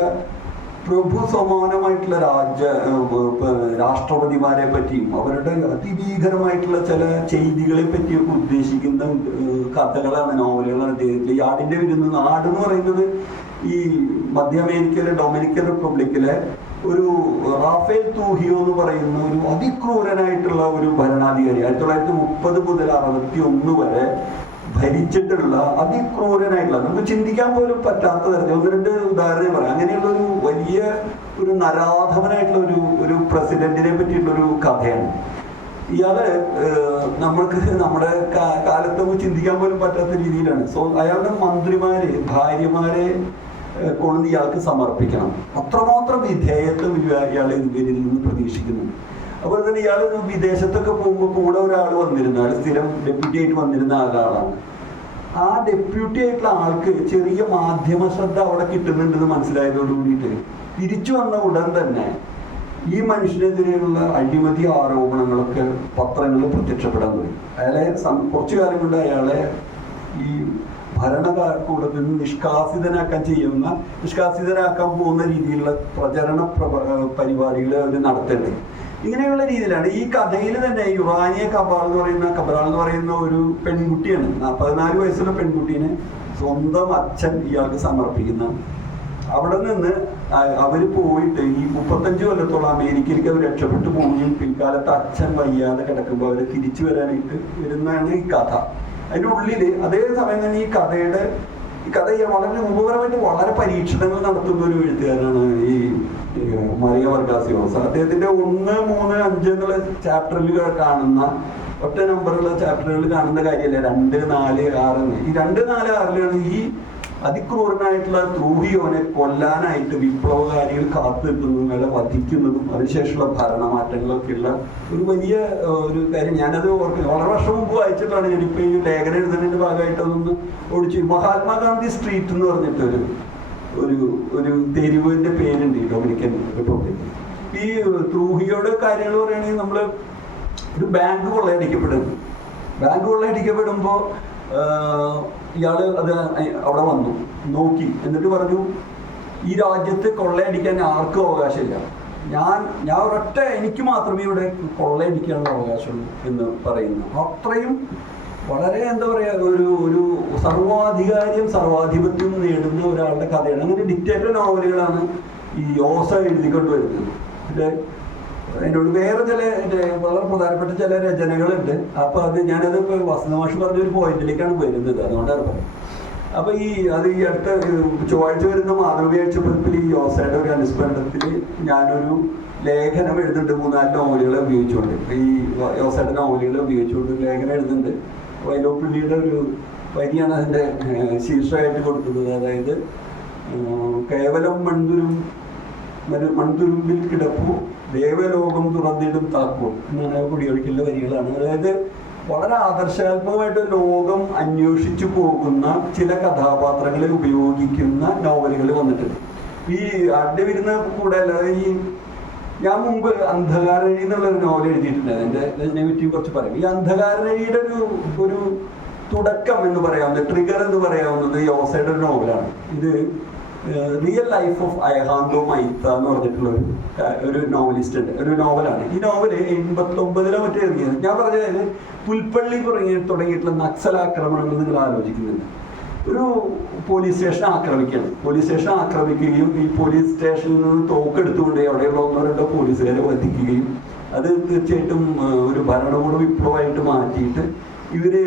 പ്രഭു സമാനമായിട്ടുള്ള രാഷ്ട്രപതിമാരെ പറ്റിയും അവരുടെ അതിഭീകരമായിട്ടുള്ള ചില ചെയ്തികളെ പറ്റിയൊക്കെ ഉദ്ദേശിക്കുന്ന കഥകളാണ്, നോവലുകളാണ് അദ്ദേഹത്തിൽ. ഈ ആടിന്റെ വിരുന്ന്, ആട് എന്ന് പറയുന്നത് ഈ മധ്യ അമേരിക്കയിലെ ഡൊമിനിക്കൻ റിപ്പബ്ലിക്കിലെ ഒരു റാഫേൽ തൂഹിയോ എന്ന് പറയുന്ന ഒരു അതിക്രൂരനായിട്ടുള്ള ഒരു ഭരണാധികാരി 1930 മുതൽ 61 വരെ ഭരിച്ചിട്ടുള്ള അതിക്രൂരനായിട്ടുള്ള, നമുക്ക് ചിന്തിക്കാൻ പോലും പറ്റാത്ത തരത്തിൽ 1-2 ഉദാഹരണം പറയാം. അങ്ങനെയുള്ള വലിയ നരാധമനായിട്ടുള്ള ഒരു പ്രസിഡന്റിനെ പറ്റിയിട്ടുള്ളൊരു കഥയാണ്. ഇയാള് നമ്മൾക്ക് നമ്മുടെ കാലത്ത് ചിന്തിക്കാൻ പോലും പറ്റാത്ത രീതിയിലാണ്. അയാളുടെ ഭാര്യമാരെ കൊണ്ട് ഇയാൾക്ക് സമർപ്പിക്കണം, അത്രമാത്രം വിധേയത്വം ഇയാളെ ഇവരിൽ നിന്ന് പ്രതീക്ഷിക്കുന്നുണ്ട്. അതുപോലെ തന്നെ ഇയാൾ വിദേശത്തൊക്കെ പോകുമ്പോൾ കൂടെ ഒരാൾ വന്നിരുന്ന സ്ഥിരം ഡെപ്യൂട്ടി ആയിട്ട് വന്നിരുന്ന ആളാണ്. ആ ഡെപ്യൂട്ടി ആയിട്ടുള്ള ആൾക്ക് ചെറിയ മാധ്യമ ശ്രദ്ധ അവിടെ കിട്ടുന്നുണ്ടെന്ന് മനസ്സിലായതോട് കൂടിയിട്ട് തിരിച്ചു വന്ന ഉടൻ തന്നെ ഈ മനുഷ്യനെതിരെയുള്ള അഴിമതി ആരോപണങ്ങളൊക്കെ പത്രങ്ങളിൽ പ്രത്യക്ഷപ്പെടാൻ തുടങ്ങി. കുറച്ചു കാലം കൊണ്ട് അയാളെ ഈ ഭരണകൂടത്തിൽ നിന്ന് നിഷ്കാസിതനാക്കാൻ പോകുന്ന രീതിയിലുള്ള പ്രചരണ പരിപാടികൾ അവർ നടത്തേണ്ടത്. ഇങ്ങനെയുള്ള രീതിയിലാണ് ഈ കഥയിൽ തന്നെ യുറാനിയ കബാൾ എന്ന് പറയുന്ന ഒരു പെൺകുട്ടിയാണ്, 14 വയസ്സുള്ള പെൺകുട്ടീനെ സ്വന്തം അച്ഛൻ ഇയാൾക്ക് സമർപ്പിക്കുന്ന. അവിടെ നിന്ന് അവര് പോയിട്ട് ഈ 35 കൊല്ലത്തോളം അമേരിക്കയിലേക്ക് അവർ രക്ഷപ്പെട്ടു പോവുകയും പിൽക്കാലത്ത് അച്ഛൻ വയ്യാതെ കിടക്കുമ്പോൾ അവരെ തിരിച്ചു വരാനായിട്ട് വരുന്നതാണ് ഈ കഥ. അതിൻ്റെ ഉള്ളില് അതേ സമയം തന്നെ ഈ കഥ വളരെ ഉപപരമായിട്ട് വളരെ പരീക്ഷണങ്ങൾ നടത്തുന്ന ഒരു എഴുത്തുകാരനാണ് ഈ മറിയ വർഗാസ് യോസ. അദ്ദേഹത്തിന്റെ 1, 3, 5 എന്നുള്ള ചാപ്റ്ററിൽ കാണുന്ന ഒറ്റ നമ്പറുള്ള ചാപ്റ്ററുകൾ കാണുന്ന കാര്യമല്ല 2, 4, 6 ഈ 2, 4, 6 ഈ അതിക്രൂരനായിട്ടുള്ള ത്രൂഹിയോനെ കൊല്ലാനായിട്ട് വിപ്ലവകാരികൾ കാത്തു നിൽക്കുന്നതും അയാളെ വധിക്കുന്നതും അതിനുശേഷമുള്ള ഭരണമാറ്റങ്ങളൊക്കെയുള്ള ഒരു വലിയ ഒരു കാര്യം. ഞാനത് വളരെ വർഷം മുമ്പ് വായിച്ചിട്ടാണ്. ഞാനിപ്പോൾ ഈ ലേഖനം എഴുതുന്നതിൻ്റെ ഭാഗമായിട്ട് അതൊന്ന് ഓടിച്ചു. മഹാത്മാഗാന്ധി സ്ട്രീറ്റ് എന്ന് പറഞ്ഞിട്ടൊരു ഒരു തെരുവിൻ്റെ പേരുണ്ട് ഈ ഡൊമിനിക്കൻ റിപ്പബ്ലിക്കിൽ. ഈ ത്രൂഹിയോടെ കാര്യങ്ങൾ പറയുകയാണെങ്കിൽ നമ്മൾ ഒരു ബാങ്ക് കൊള്ളയടിക്കപ്പെടുമ്പോൾ ഇയാള് അത് അവിടെ വന്നു നോക്കി, എന്നിട്ട് പറഞ്ഞു ഈ രാജ്യത്ത് കൊള്ളയടിക്കാൻ ആർക്കും അവകാശമില്ല, ഞാൻ ഒരൊറ്റ എനിക്ക് മാത്രമേ ഇവിടെ കൊള്ളയടിക്കാനുള്ള അവകാശമുള്ളൂ എന്ന് പറയുന്നു. അത്രയും വളരെ എന്താ പറയുക ഒരു സർവാധിപത്യം നേടുന്ന ഒരാളുടെ കഥയാണ്. അങ്ങനെ ഡിക്റ്റേറ്റർ നോവലുകളാണ് ഈ യോസ എഴുതിക്കൊണ്ട് വരുന്നത്. അതിനോട് വേറെ വളരെ പ്രധാനപ്പെട്ട ചില രചനകളുണ്ട്. അപ്പൊ ഞാനത് വസന്തമാഷ് പറഞ്ഞൊരു പോയിന്റിലേക്കാണ് വരുന്നത്, അതുകൊണ്ടാണ് പറഞ്ഞത്. അപ്പൊ ഈ അടുത്ത ചൊവ്വാഴ്ച വരുന്ന മാതൃവ്യാഴ്ച പതിപ്പിൽ ഈ യോസയുടെ ഒരു അനുസ്മരണത്തിൽ ഞാനൊരു ലേഖനം എഴുതുന്നുണ്ട്. 3-4 നോവലുകളെ ഉപയോഗിച്ചുകൊണ്ട്, ഈ യോസയുടെ നോവലുകളെ ഉപയോഗിച്ചുകൊണ്ട് ലേഖനം എഴുതുന്നുണ്ട്. വൈലോപ്പിള്ളിയുടെ ഒരു വരിയാണ് അതിന്റെ ശീർഷകമായിട്ട് കൊടുക്കുന്നത്. അതായത് കേവലം മൺതുരുമ്പിൽ കിടപ്പു ദേവലോകം തുറന്നിടും താക്കോൽ എന്നാണ് കുടിയൊഴിക്കലിന്റെ വരികളാണ്. അതായത് വളരെ ആദർശാത്മകമായിട്ട് ലോകം അന്വേഷിച്ചു പോകുന്ന ചില കഥാപാത്രങ്ങളെ ഉപയോഗിക്കുന്ന നോവലുകൾ വന്നിട്ടുണ്ട്. ഈ ആദ്യ വരുന്ന കൂടെ അല്ലാതെ ഞാൻ മുമ്പ് അന്ധകാരണി എന്നുള്ളൊരു നോവൽ എഴുതിയിട്ടുണ്ട്. അതിനെ പറ്റി കുറച്ച് പറയും. ഈ അന്ധകാരണയുടെ ഒരു തുടക്കം എന്ന് പറയാവുന്നത്, ട്രിഗർ എന്ന് പറയാവുന്നത് യോസയുടെ ഒരു നോവലാണ്. ഇത് റിയൽ ലൈഫ് ഓഫ് അയഹാന്തോ മൈത്ത എന്ന് പറഞ്ഞിട്ടുള്ള ഒരു നോവലിസ്റ്റ് ഉണ്ട്, ഒരു നോവലാണ്. ഈ നോവല് 89 മറ്റേ ഇറങ്ങിയത്. ഞാൻ പറഞ്ഞത് പുൽപ്പള്ളി തുടങ്ങിയിട്ടുള്ള നക്സൽ ആക്രമണങ്ങൾ നിങ്ങൾ ആലോചിക്കുന്നുണ്ട്. ഒരു പോലീസ് സ്റ്റേഷൻ ആക്രമിക്കുകയും ഈ പോലീസ് സ്റ്റേഷനിൽ നിന്ന് തോക്കെടുത്തുകൊണ്ട് അവിടെയുള്ള 1-2 പോലീസുകാരെ വധിക്കുകയും അത് തീർച്ചയായിട്ടും ഒരു ഭരണകൂട വിപ്ലവമായിട്ട് മാറ്റിയിട്ട് ഇവര്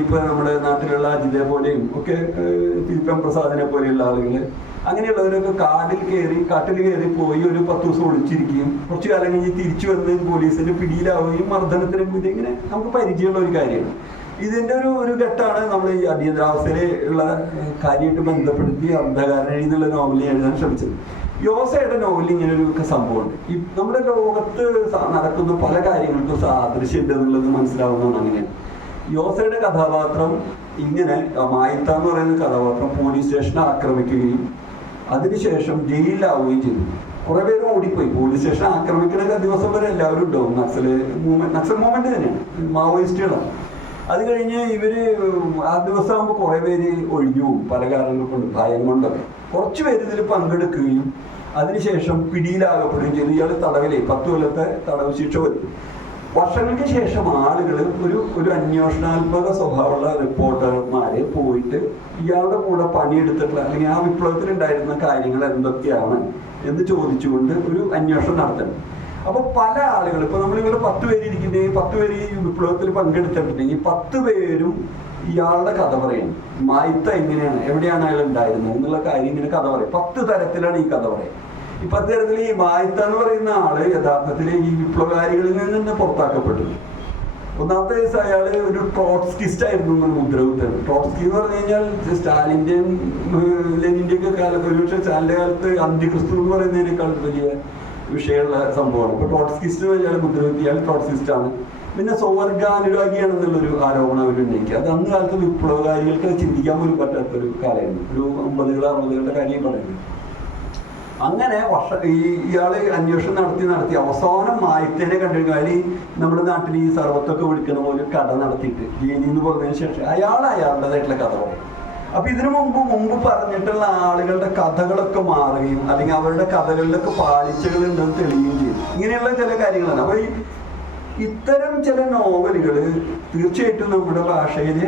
ഇപ്പൊ നമ്മുടെ നാട്ടിലുള്ള അജിതെ പോലെയും ഒക്കെ ഫിലിപ്പം പ്രസാദിനെ പോലെയുള്ള ആളുകള് അങ്ങനെയുള്ളവരൊക്കെ കാട്ടിൽ കയറി പോയി ഒരു 10 ദിവസം ഒളിച്ചിരിക്കുകയും കുറച്ചു കാലം കഴിഞ്ഞ് തിരിച്ചു വന്ന് പോലീസിന്റെ പിടിയിലാവുകയും മർദ്ദനത്തിനും ഇങ്ങനെ നമുക്ക് പരിചയമുള്ള ഒരു കാര്യമാണ്. ഇതിന്റെ ഒരു ഘട്ടമാണ് നമ്മൾ ഈ അടിയന്തരാവസ്ഥയിലുള്ള കാര്യമായിട്ട് ബന്ധപ്പെടുത്തി അന്ധകാരണി എന്നുള്ള നോവലിൽ എഴുതാൻ ശ്രമിച്ചത്. യോസയുടെ നോവലിൽ ഇങ്ങനെ ഒരു സംഭവമുണ്ട്. ഈ നമ്മുടെ ലോകത്ത് നടക്കുന്ന പല കാര്യങ്ങൾക്കും സാദൃശ്യമുണ്ട് എന്നുള്ളത് മനസ്സിലാവുന്നതാണ്. അങ്ങനെയാണ് യോസയുടെ കഥാപാത്രം. ഇങ്ങനെ മായിത്ത എന്ന് പറയുന്ന കഥാപാത്രം പോലീസ് സ്റ്റേഷനെ ആക്രമിക്കുകയും അതിനുശേഷം ജയിലിലാവുകയും ചെയ്തു. കുറെ പേര് ഓടിപ്പോയി. പോലീസ് സ്റ്റേഷൻ ആക്രമിക്കുന്ന ദിവസം വരെ എല്ലാവരും ഉണ്ടാവും. നക്സൽ മൂവ്മെന്റ് തന്നെയാണ്, മാവോയിസ്റ്റുകളാണ്. അത് കഴിഞ്ഞ് ഇവര് ആ ദിവസം ആകുമ്പോൾ കുറെ പേര് ഒഴിഞ്ഞു പോകും, പല കാരണങ്ങൾ കൊണ്ട്, ഭയം കൊണ്ടൊക്കെ. കുറച്ച് പേര് ഇതിൽ പങ്കെടുക്കുകയും അതിനുശേഷം പിടിയിലാകപ്പെടുകയും ചെയ്തു. ഇയാൾ 10 കൊല്ലത്തെ തടവ് ശിക്ഷ വരും. വർഷങ്ങൾക്ക് ശേഷം ആളുകൾ ഒരു അന്വേഷണാത്മക സ്വഭാവമുള്ള റിപ്പോർട്ടർമാരെ പോയിട്ട് ഇയാളുടെ കൂടെ പണിയെടുത്തിട്ടുള്ള അല്ലെങ്കിൽ ആ വിപ്ലവത്തിലുണ്ടായിരുന്ന കാര്യങ്ങൾ എന്തൊക്കെയാണ് എന്ന് ചോദിച്ചുകൊണ്ട് ഒരു അന്വേഷണം നടത്തണം. അപ്പൊ പല ആളുകൾ, ഇപ്പൊ നമ്മളിവിടെ 10 പേര് ഇരിക്കുന്നെങ്കിൽ 10 പേര് ഈ വിപ്ലവത്തിൽ പങ്കെടുത്തിട്ടുണ്ടെങ്കിൽ 10 പേരും ഇയാളുടെ കഥ പറയണം. മായിത്ത എങ്ങനെയാണ്, എവിടെയാണ് അയാൾ ഉണ്ടായിരുന്നത് എന്നുള്ള കാര്യം ഇങ്ങനെ കഥ പറയും. 10 തരത്തിലാണ് ഈ കഥ പറയുക. ഈ 10 തരത്തിൽ ഈ മായിത്ത എന്ന് പറയുന്ന ആള് യഥാർത്ഥത്തിൽ ഈ വിപ്ലവകാരികളിൽ നിന്ന് തന്നെ പുറത്താക്കപ്പെട്ടു. ഒന്നാമത്തെ ദിവസം അയാള് ഒരു ട്രോട്സ്കിസ്റ്റ് ആയിരുന്നു എന്നൊരു മുദ്രകുത്താണ്. ട്രോട്സ്കി എന്ന് പറഞ്ഞു കഴിഞ്ഞാൽ സ്റ്റാലിന്റെയും ലെനിന്റെയും ഒക്കെ കാലത്ത്, ഒരുപക്ഷെ സ്റ്റാലിന്റെ കാലത്ത് അന്തിക്രിസ്തു എന്ന് പറയുന്നതിനേക്കാൾ വലിയ വിഷയമുള്ള സംഭവമാണ്. ഇപ്പൊ ട്രോട്സ്കിസ്റ്റ് അയാൾ മുദ്രകുത്തി, ഇയാൾ ട്രോട്സ്കിസ്റ്റ് ആണ്. പിന്നെ സ്വവർഗാനുരാഗിയാണെന്നുള്ളൊരു ആരോപണം അവർ ഉന്നയിക്കുക. അത് അന്ന് കാലത്ത് വിപ്ലവകാരികൾക്ക് ചിന്തിക്കാൻ പോലും പറ്റാത്തൊരു കാലമായിരുന്നു. ഒരു 50-60കളുടെ കാര്യം പറയുന്നത്. അങ്ങനെ ഇയാള് അന്വേഷണം നടത്തി അവസാനം മായിത്തേനെ കണ്ടിരിക്കും. അതിൽ നമ്മുടെ നാട്ടിൽ ഈ സർവത്തൊക്കെ വിളിക്കുന്ന പോലെ കഥ നടത്തിയിട്ട് ജയിലിൽ നിന്ന് പറഞ്ഞതിന് ശേഷം അയാളുടേതായിട്ടുള്ള കഥ പറയും. അപ്പൊ ഇതിനു മുമ്പ് പറഞ്ഞിട്ടുള്ള ആളുകളുടെ കഥകളൊക്കെ മാറുകയും അല്ലെങ്കിൽ അവരുടെ കഥകളിലൊക്കെ പാളിച്ചകൾ ഉണ്ടെന്ന് തെളിയുകയും ചെയ്തു. ഇങ്ങനെയുള്ള ചില കാര്യങ്ങളാണ്. അപ്പൊ ഇത്തരം ചില നോവലുകൾ തീർച്ചയായിട്ടും നമ്മുടെ ഭാഷയിൽ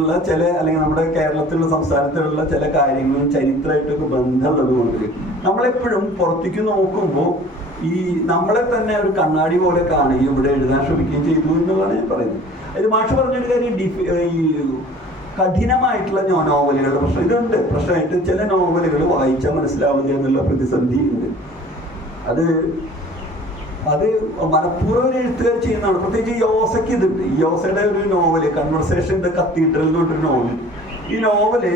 ഉള്ള ചില അല്ലെങ്കിൽ നമ്മുടെ കേരളത്തിലുള്ള സംസ്ഥാനത്തിലുള്ള ചില കാര്യങ്ങളും ചരിത്രമായിട്ടൊക്കെ ബന്ധമുള്ളത് കൊണ്ട് നമ്മളെപ്പോഴും പുറത്തേക്ക് നോക്കുമ്പോൾ ഈ നമ്മളെ തന്നെ ഒരു കണ്ണാടി പോലെ കാണുകയും ഇവിടെ എഴുതാൻ ശ്രമിക്കുകയും ചെയ്തു എന്നുള്ളതാണ് ഞാൻ പറയുന്നത്. അതിൽ മാഷ് പറഞ്ഞൊരു കാര്യം ഈ കഠിനമായിട്ടുള്ള നോവലുകളുടെ പ്രശ്നം ഇതുണ്ട്. പ്രശ്നമായിട്ട് ചില നോവലുകൾ വായിച്ചാൽ മനസ്സിലാവുക എന്നുള്ള പ്രതിസന്ധി ഉണ്ട്. അത് മനഃപൂർവ്വം ഒരു എഴുത്തുകാർ ചെയ്യുന്നതാണ്. പ്രത്യേകിച്ച് യോസയ്ക്ക് ഇതുണ്ട്. യോസയുടെ ഒരു നോവല് കൺവെർസേഷൻ ദ കത്തീഡ്രൽ എന്ന് പറഞ്ഞൊരു നോവൽ. ഈ നോവല്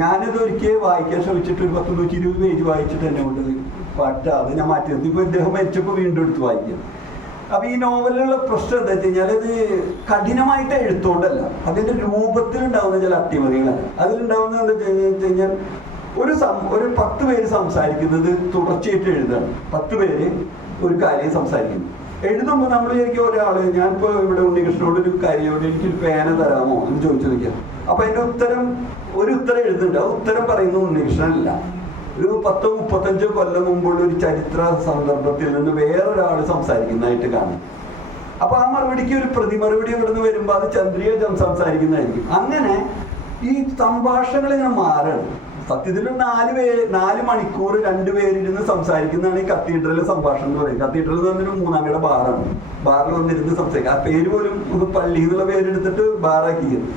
ഞാനിത് ഒരിക്കൽ വായിക്കാൻ ശ്രമിച്ചിട്ട് ഒരു 120 പേജ് വായിച്ചിട്ട് എന്നെ കൊണ്ട് പറ്റാതെ ഞാൻ മാറ്റി നിർത്തി. ഇപ്പൊ ഇദ്ദേഹം മരിച്ചപ്പോൾ വീണ്ടും എടുത്ത് വായിക്കാം. അപ്പൊ ഈ നോവലിലുള്ള പ്രശ്നം എന്താ വെച്ച് കഴിഞ്ഞാൽ ഇത് കഠിനമായിട്ട് എഴുത്തോണ്ടല്ല, അതിന്റെ രൂപത്തിലുണ്ടാവുന്ന ചില അട്ടിമറികളല്ല. അതിലുണ്ടാവുന്ന എന്താ വെച്ച് കഴിഞ്ഞാൽ ഒരു 10 പേര് സംസാരിക്കുന്നത് തുടർച്ചയായിട്ട് എഴുതാണ്. 10 പേര് ഒരു കാര്യം സംസാരിക്കുന്നു. എഴുതുമ്പോൾ നമ്മൾ ശരിക്കും ഒരാള് ഞാനിപ്പോ ഇവിടെ ഉണ്ണികൃഷ്ണനോട് ഒരു കാര്യോട് എനിക്കൊരു പേന തരാമോ എന്ന് ചോദിച്ചു നിൽക്കാം. അപ്പൊ അതിന്റെ ഉത്തരം എഴുതുന്നുണ്ട്. ആ ഉത്തരം പറയുന്നത് ഉണ്ണികൃഷ്ണനല്ല. ഒരു 10-35 കൊല്ലം മുമ്പുള്ള ഒരു ചരിത്ര സന്ദർഭത്തിൽ നിന്ന് വേറൊരാൾ സംസാരിക്കുന്നതായിട്ട് കാണും. അപ്പൊ ആ മറുപടിക്ക് ഒരു പ്രതിമറുപടി ഇവിടെ നിന്ന് വരുമ്പോൾ അത് ചന്ദ്രിക സംസാരിക്കുന്നതായിരിക്കും. അങ്ങനെ ഈ സംഭാഷണങ്ങൾ ഇങ്ങനെ മാറണം. സത്യത്തിൽ 4 മണിക്കൂർ 2 പേരിരുന്ന് സംസാരിക്കുന്നതാണ് ഈ കത്തീഡ്രൽ സംഭാഷണം എന്ന് പറയുന്നത്. കത്തീഡ്രൽ എന്ന് പറഞ്ഞൊരു 3-അംഗ ബാറാണ്. ബാറിൽ വന്നിരുന്ന് സംസാരിക്കുക. ആ പേര് പോലും പള്ളി എന്നുള്ള പേരെടുത്തിട്ട് ബാറാക്കിയത്.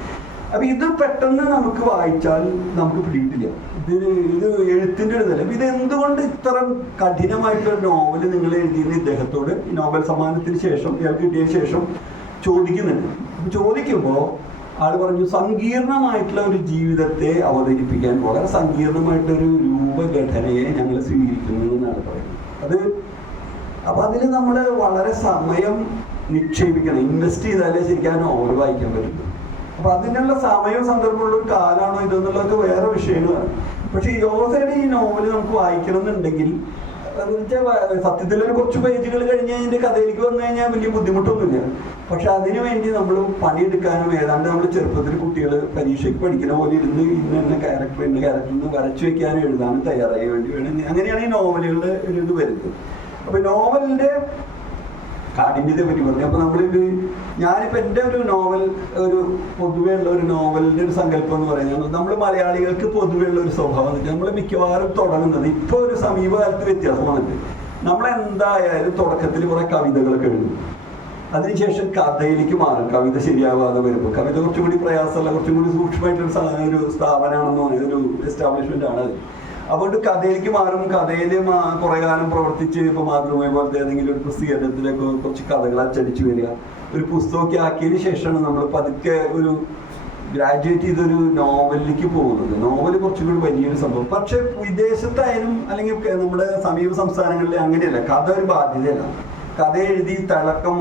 അപ്പൊ ഇത് പെട്ടെന്ന് നമുക്ക് വായിച്ചാൽ നമുക്ക് പിടിയിട്ടില്ല. ഇത് എഴുത്തിന്റെ ഒരു നില. ഇത് എന്തുകൊണ്ട് ഇത്ര കഠിനമായിട്ടുള്ള നോവല് നിങ്ങൾ എഴുതിയെന്ന് ഇദ്ദേഹത്തോട് ഈ നോബൽ സമ്മാനത്തിന് ശേഷം ഇയാൾക്ക് കിട്ടിയ ശേഷം ചോദിക്കുന്നുണ്ട്. ചോദിക്കുമ്പോൾ ആള് പറഞ്ഞു സങ്കീർണമായിട്ടുള്ള ഒരു ജീവിതത്തെ അവതരിപ്പിക്കാൻ വളരെ സങ്കീർണമായിട്ടൊരു രൂപഘടനയെ ഞങ്ങൾ സ്വീകരിക്കുന്നു എന്നാണ് പറയുന്നത്. അപ്പൊ അതിൽ നമ്മൾ വളരെ സമയം നിക്ഷേപിക്കണം, ഇൻവെസ്റ്റ് ചെയ്താലേ ശരിക്കും ആ നോവൽ വായിക്കാൻ പറ്റുള്ളൂ. അപ്പൊ അതിനുള്ള സമയവും സന്ദർഭമുള്ള ഒരു കാലാണോ ഇതെന്നുള്ളതൊക്കെ വേറെ വിഷയങ്ങളാണ്. പക്ഷെ യോസയുടെ ഈ നോവൽ നമുക്ക് വായിക്കണം എന്നുണ്ടെങ്കിൽ സത്യത്തിൽ ഒരു കുറച്ച് പേജുകൾ കഴിഞ്ഞ് അതിന്റെ കഥയിലേക്ക് വന്നു കഴിഞ്ഞാൽ വലിയ ബുദ്ധിമുട്ടൊന്നുമില്ല. പക്ഷെ അതിനു വേണ്ടി നമ്മൾ പണിയെടുക്കാനും ഏതാണ്ട് നമ്മൾ ചെറുപ്പത്തിൽ കുട്ടികൾ പരീക്ഷയ്ക്ക് പഠിക്കുന്ന പോലെ ഇരുന്ന് ഇന്ന ക്യാരക്ടറിന് വരച്ചു വെക്കാനും എഴുതാനും തയ്യാറായി വേണ്ടി വേണം. അങ്ങനെയാണ് ഈ നോവലുകളുടെ ഒരു ഇത് വരുന്നത്. അപ്പൊ നോവലിന്റെ കാഠിന്യത്തെ പറ്റി പറഞ്ഞു. അപ്പൊ ഞാനിപ്പോ എൻ്റെ ഒരു നോവൽ, ഒരു പൊതുവേ ഉള്ള ഒരു നോവലിന്റെ ഒരു സങ്കല്പം എന്ന് പറയുന്നത് നമ്മൾ മലയാളികൾക്ക് പൊതുവേ ഉള്ള ഒരു സ്വഭാവം നമ്മൾ മിക്കവാറും തുടങ്ങുന്നത് ഇപ്പൊ ഒരു സമീപകാലത്ത് വ്യത്യാസം വന്നിട്ട് നമ്മളെന്തായാലും തുടക്കത്തിൽ കുറെ കവിതകളൊക്കെ എഴുതും. അതിനുശേഷം കഥയിലേക്ക് മാറും. കവിത ശരിയാവാതെ വരുമ്പോൾ കവിത കുറച്ചും കൂടി പ്രയാസമല്ല, കുറച്ചും കൂടി സൂക്ഷ്മമായിട്ടൊരു സ്ഥാപനമാണെന്ന് പറയുന്നത്, ഒരു എസ്റ്റാബ്ലിഷ്മെന്റ് ആണ് അത്. അതുകൊണ്ട് കഥയിലേക്ക് മാറും. കഥയിൽ കുറെ കാലം പ്രവർത്തിച്ച് ഇപ്പൊ മാതൃഭൂമി പോലത്തെ ഏതെങ്കിലും ഒരു പ്രസിദ്ധീകരണത്തിലേക്ക് കുറച്ച് കഥകൾ അച്ചടിച്ചു വരിക, ഒരു പുസ്തകമൊക്കെ ആക്കിയതിനു ശേഷമാണ് നമ്മൾ പതുക്കെ ഒരു ഗ്രാജുവേറ്റ് ചെയ്തൊരു നോവലിലേക്ക് പോകുന്നത്. നോവൽ കുറച്ചും കൂടി വലിയൊരു സംഭവം. പക്ഷെ വിദേശത്തായാലും അല്ലെങ്കിൽ നമ്മുടെ സമീപ സംസ്ഥാനങ്ങളിലെ അങ്ങനെയല്ല. കഥ ഒരു ബാധ്യതയല്ല. കഥ എഴുതി തഴക്കം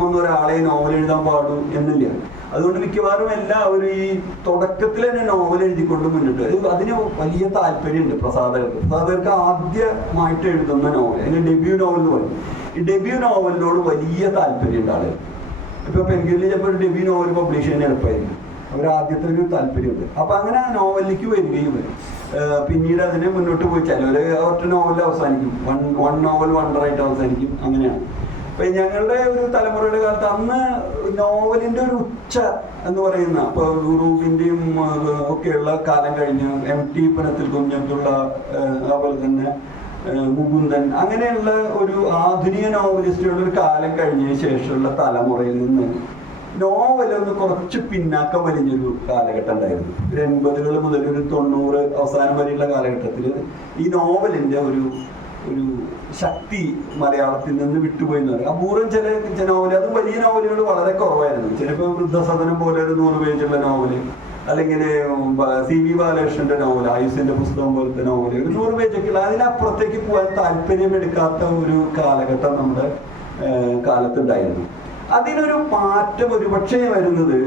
വന്ന ഒരാളെ നോവൽ എഴുതാൻ പാടൂ എന്നില്ല. അതുകൊണ്ട് മിക്കവാറും എല്ലാവരും ഈ തുടക്കത്തിൽ തന്നെ നോവൽ എഴുതിക്കൊണ്ട് മുന്നിട്ട് അതിന് വലിയ താല്പര്യമുണ്ട് പ്രസാധകർക്ക് ആദ്യമായിട്ട് എഴുതുന്ന നോവൽ, അതിന് ഡെബ്യൂ നോവൽ എന്ന് പറയും. ഈ ഡെബ്യൂ നോവലിനോട് വലിയ താല്പര്യമുണ്ട് ആളുകൾ. ഇപ്പൊ പെൻഗ്വിനിൽ ചിലപ്പോൾ ഒരു ഡെബ്യൂ നോവൽ പബ്ലിഷ് ചെയ്യാൻ എളുപ്പമായിരിക്കും. അവരാദ്യത്തെ ഒരു താല്പര്യമുണ്ട്. അപ്പൊ അങ്ങനെ ആ നോവലിലേക്ക് വരികയും പിന്നീട് അതിനെ മുന്നോട്ട് പോയി ചിലവര് ഒറ്റ നോവലിൽ അവസാനിക്കും, വൺ നോവൽ വണ്ടറായിട്ട് അവസാനിക്കും. അങ്ങനെയാണ്. അപ്പൊ ഞങ്ങളുടെ ഒരു തലമുറയുടെ കാലത്ത് അന്ന് നോവലിന്റെ ഒരു ഉച്ച എന്ന് പറയുന്ന ഇപ്പൊ റൂബിന്റെയും ഒക്കെയുള്ള കാലം കഴിഞ്ഞ് MT പനത്തിൽ കുഞ്ഞബ്ദുള്ള, അതുപോലെ തന്നെ മുകുന്ദൻ, അങ്ങനെയുള്ള ഒരു ആധുനിക നോവലിസ്റ്റുകളുടെ ഒരു കാലം കഴിഞ്ഞതിന് ശേഷമുള്ള തലമുറയിൽ നിന്ന് നോവലൊന്ന് കുറച്ച് പിന്നാക്കം വലിഞ്ഞൊരു കാലഘട്ടം ഉണ്ടായിരുന്നു. ഒരു 80-കൾ മുതൽ ഒരു 90 അവസാനം വരെയുള്ള കാലഘട്ടത്തിൽ ഈ നോവലിന്റെ ഒരു ശക്തി മലയാളത്തിൽ നിന്ന് വിട്ടുപോയി എന്ന് പറയും. അപൂർവം ചില നോവൽ, അതും വലിയ നോവലുകൾ വളരെ കുറവായിരുന്നു. ചിലപ്പോൾ വൃദ്ധസദനം പോലെ ഒരു 100 പേജുള്ള നോവല്, അല്ലെങ്കിൽ CV ബാലകൃഷ്ണന്റെ നോവൽ, ആയുസിന്റെ പുസ്തകം പോലത്തെ നോവല്, ഒരു 100 പേജൊക്കെ ഉള്ള, അതിനപ്പുറത്തേക്ക് പോകാൻ താല്പര്യമെടുക്കാത്ത ഒരു കാലഘട്ടം നമ്മുടെ കാലത്തുണ്ടായിരുന്നു. അതിനൊരു മാറ്റം ഒരുപക്ഷെ വരുന്നത്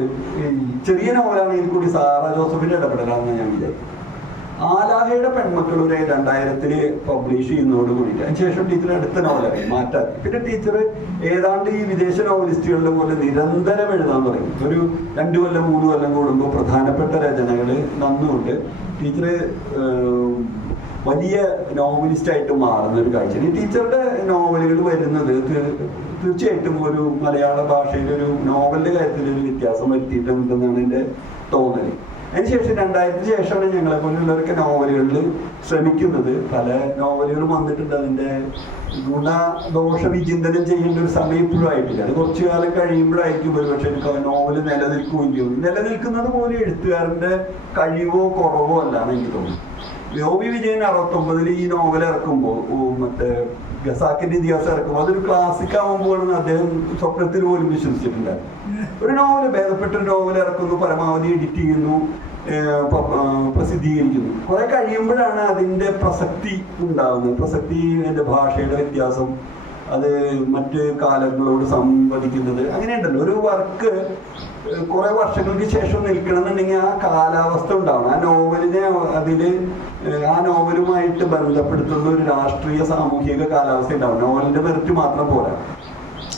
ചെറിയ നോവലാണെങ്കിൽ കൂടി സാറാ ജോസഫിന്റെ ഇടപെടലാണെന്ന് ഞാൻ വിചാരിക്കും. ആലാഹയുടെ പെൺമക്കൾ ഒരു 2000 പബ്ലിഷ് ചെയ്യുന്നതോട് കൂടിയിട്ട് അതിനുശേഷം ടീച്ചർ അടുത്ത നോവലായി മാറ്റാക്കി. പിന്നെ ടീച്ചർ ഏതാണ്ട് ഈ വിദേശ നോവലിസ്റ്റുകളുടെ പോലെ നിരന്തരം എഴുതാൻ തുടങ്ങി. ഒരു 2 കൊല്ലം 3 കൊല്ലം കൂടുമ്പോൾ പ്രധാനപ്പെട്ട രചനകൾ നന്നുകൊണ്ട് ടീച്ചർ വലിയ നോവലിസ്റ്റായിട്ട് മാറുന്ന ഒരു കാഴ്ച. ഈ ടീച്ചറുടെ നോവലുകൾ വരുന്നത് തീർച്ചയായിട്ടും ഒരു മലയാള ഭാഷയിൽ ഒരു നോവലിന്റെ കാര്യത്തിൽ ഒരു വ്യത്യാസം വരുത്തിയിട്ടുണ്ടെന്നാണ് എൻ്റെ തോന്നൽ. അതിനുശേഷം 2000 ശേഷമാണ് ഞങ്ങളെ പോലുള്ളവരൊക്കെ നോവലുകളിൽ ശ്രമിക്കുന്നത്. പല നോവലുകളും വന്നിട്ടുണ്ട്. അതിൻ്റെ ഗുണദോഷ വിചിന്തനം ചെയ്യേണ്ട ഒരു സമയം ഇപ്പോഴും ആയിട്ടില്ല. അത് കുറച്ചു കാലം കഴിയുമ്പോഴായിരിക്കും ഒരു പക്ഷേ നോവൽ നിലനിൽക്കുകയോ നിലനിൽക്കുന്നത് പോലെ എഴുത്തുകാരൻ്റെ കഴിവോ കുറവോ അല്ലാന്ന് എനിക്ക് തോന്നുന്നു. OV വിജയൻ 69 ഈ നോവൽ ഇറക്കുമ്പോൾ മറ്റേ ഖസാക്കിന്റെ ഇതിഹാസം ഇറക്കുമ്പോൾ അതൊരു ക്ലാസിക് ആവുമ്പോഴാണ് അദ്ദേഹം സ്വപ്നത്തിൽ പോലും വിശ്വസിച്ചിട്ടുണ്ടായിരുന്നു. ഒരു നോവൽ ഭേദപ്പെട്ട ഒരു നോവൽ ഇറക്കുന്നു, പരമാവധി എഡിറ്റ് ചെയ്യുന്നു, പ്രസിദ്ധീകരിക്കുന്നു. കുറെ കഴിയുമ്പോഴാണ് അതിന്റെ പ്രസക്തി ഉണ്ടാകുന്നത്. പ്രസക്തി അതിന്റെ ഭാഷയുടെ വ്യത്യാസം, അത് മറ്റ് കാലങ്ങളോട് സംവദിക്കുന്നത്, അങ്ങനെയുണ്ടല്ലോ. ഒരു വർക്ക് കുറെ വർഷങ്ങൾക്ക് ശേഷം നിൽക്കണമെന്നുണ്ടെങ്കിൽ ആ കാലാവസ്ഥ ഉണ്ടാവണം. ആ നോവലിനെ ആ നോവലുമായിട്ട് ബന്ധപ്പെടുത്തുന്ന ഒരു രാഷ്ട്രീയ സാമൂഹിക കാലാവസ്ഥ ഉണ്ടാവും. നോവലിന്റെ മെറിറ്റ് മാത്രം പോരാ.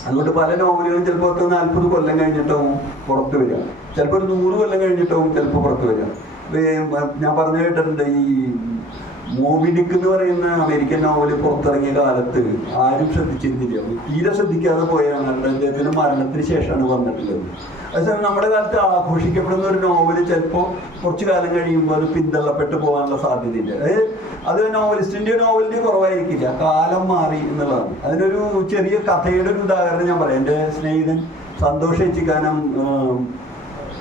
അതുകൊണ്ട് പല നോവലുകളും ചിലപ്പോൾ 40 കൊല്ലം കഴിഞ്ഞിട്ടാവും പുറത്തു വരിക, ചിലപ്പോൾ ഒരു 100 കൊല്ലം കഴിഞ്ഞിട്ടാവും ചിലപ്പോൾ പുറത്തു വരിക. ഞാൻ പറഞ്ഞു കേട്ടിട്ടുണ്ട്, ഈ മോബി ഡിക്ക് എന്ന് പറയുന്ന അമേരിക്കൻ നോവല് പുറത്തിറങ്ങിയ കാലത്ത് ആരും ശ്രദ്ധിച്ചിരുന്നില്ല. തീരെ ശ്രദ്ധിക്കാതെ പോയാണ്. അദ്ദേഹത്തിന് മരണത്തിന് ശേഷമാണ് വന്നിട്ടുള്ളത്. അതേസമയം നമ്മുടെ കാലത്ത് ആഘോഷിക്കപ്പെടുന്ന ഒരു നോവല് ചിലപ്പോൾ കുറച്ചു കാലം കഴിയുമ്പോൾ അത് പിന്തള്ളപ്പെട്ട് പോകാനുള്ള സാധ്യതയില്ല. അത് നോവലിസ്റ്റിന്റെ നോവലിന്റെ കുറവായിരിക്കില്ല, കാലം മാറി എന്നുള്ളതാണ്. അതിനൊരു ചെറിയ കഥയുടെ ഒരു ഉദാഹരണം ഞാൻ പറയാം. എൻ്റെ സ്നേഹിതൻ സന്തോഷ് ഏച്ചിക്കാനം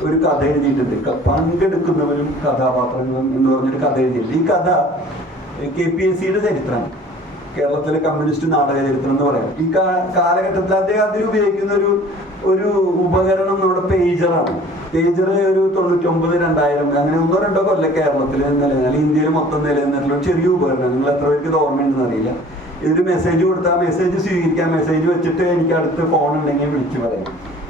ഒരു കഥ എഴുതിയിട്ടുണ്ട്, പങ്കെടുക്കുന്നവരും കഥാപാത്രങ്ങളും എന്ന് പറഞ്ഞൊരു കഥ എഴുതിയിട്ടുണ്ട്. ഈ കഥ KPSCയുടെ ചരിത്രമാണ്, കേരളത്തിലെ കമ്മ്യൂണിസ്റ്റ് നാടക ചരിത്രം എന്ന് പറയാം. ഈ കാലഘട്ടത്തിൽ അദ്ദേഹം അതിൽ ഉപയോഗിക്കുന്ന ഒരു ഉപകരണം നമ്മുടെ പേജറാണ്. പേജർ ഒരു 99, 2000 അങ്ങനെ 1-2 കൊല്ലം കേരളത്തിൽ നിലനിന്നാൽ ഇന്ത്യയിൽ മൊത്തം നിലനിന്നിട്ടുള്ള ഒരു ചെറിയ ഉപകരണം. നിങ്ങൾ എത്ര പേർക്ക് ഇത് ഓർമ്മയുണ്ടെന്ന് അറിയില്ല. ഇതിൽ മെസ്സേജ് കൊടുത്താൽ മെസ്സേജ് സ്വീകരിക്കാം, മെസ്സേജ് വെച്ചിട്ട് എനിക്ക് അടുത്ത് ഫോൺ ഉണ്ടെങ്കിൽ വിളിച്ചു പറയാം.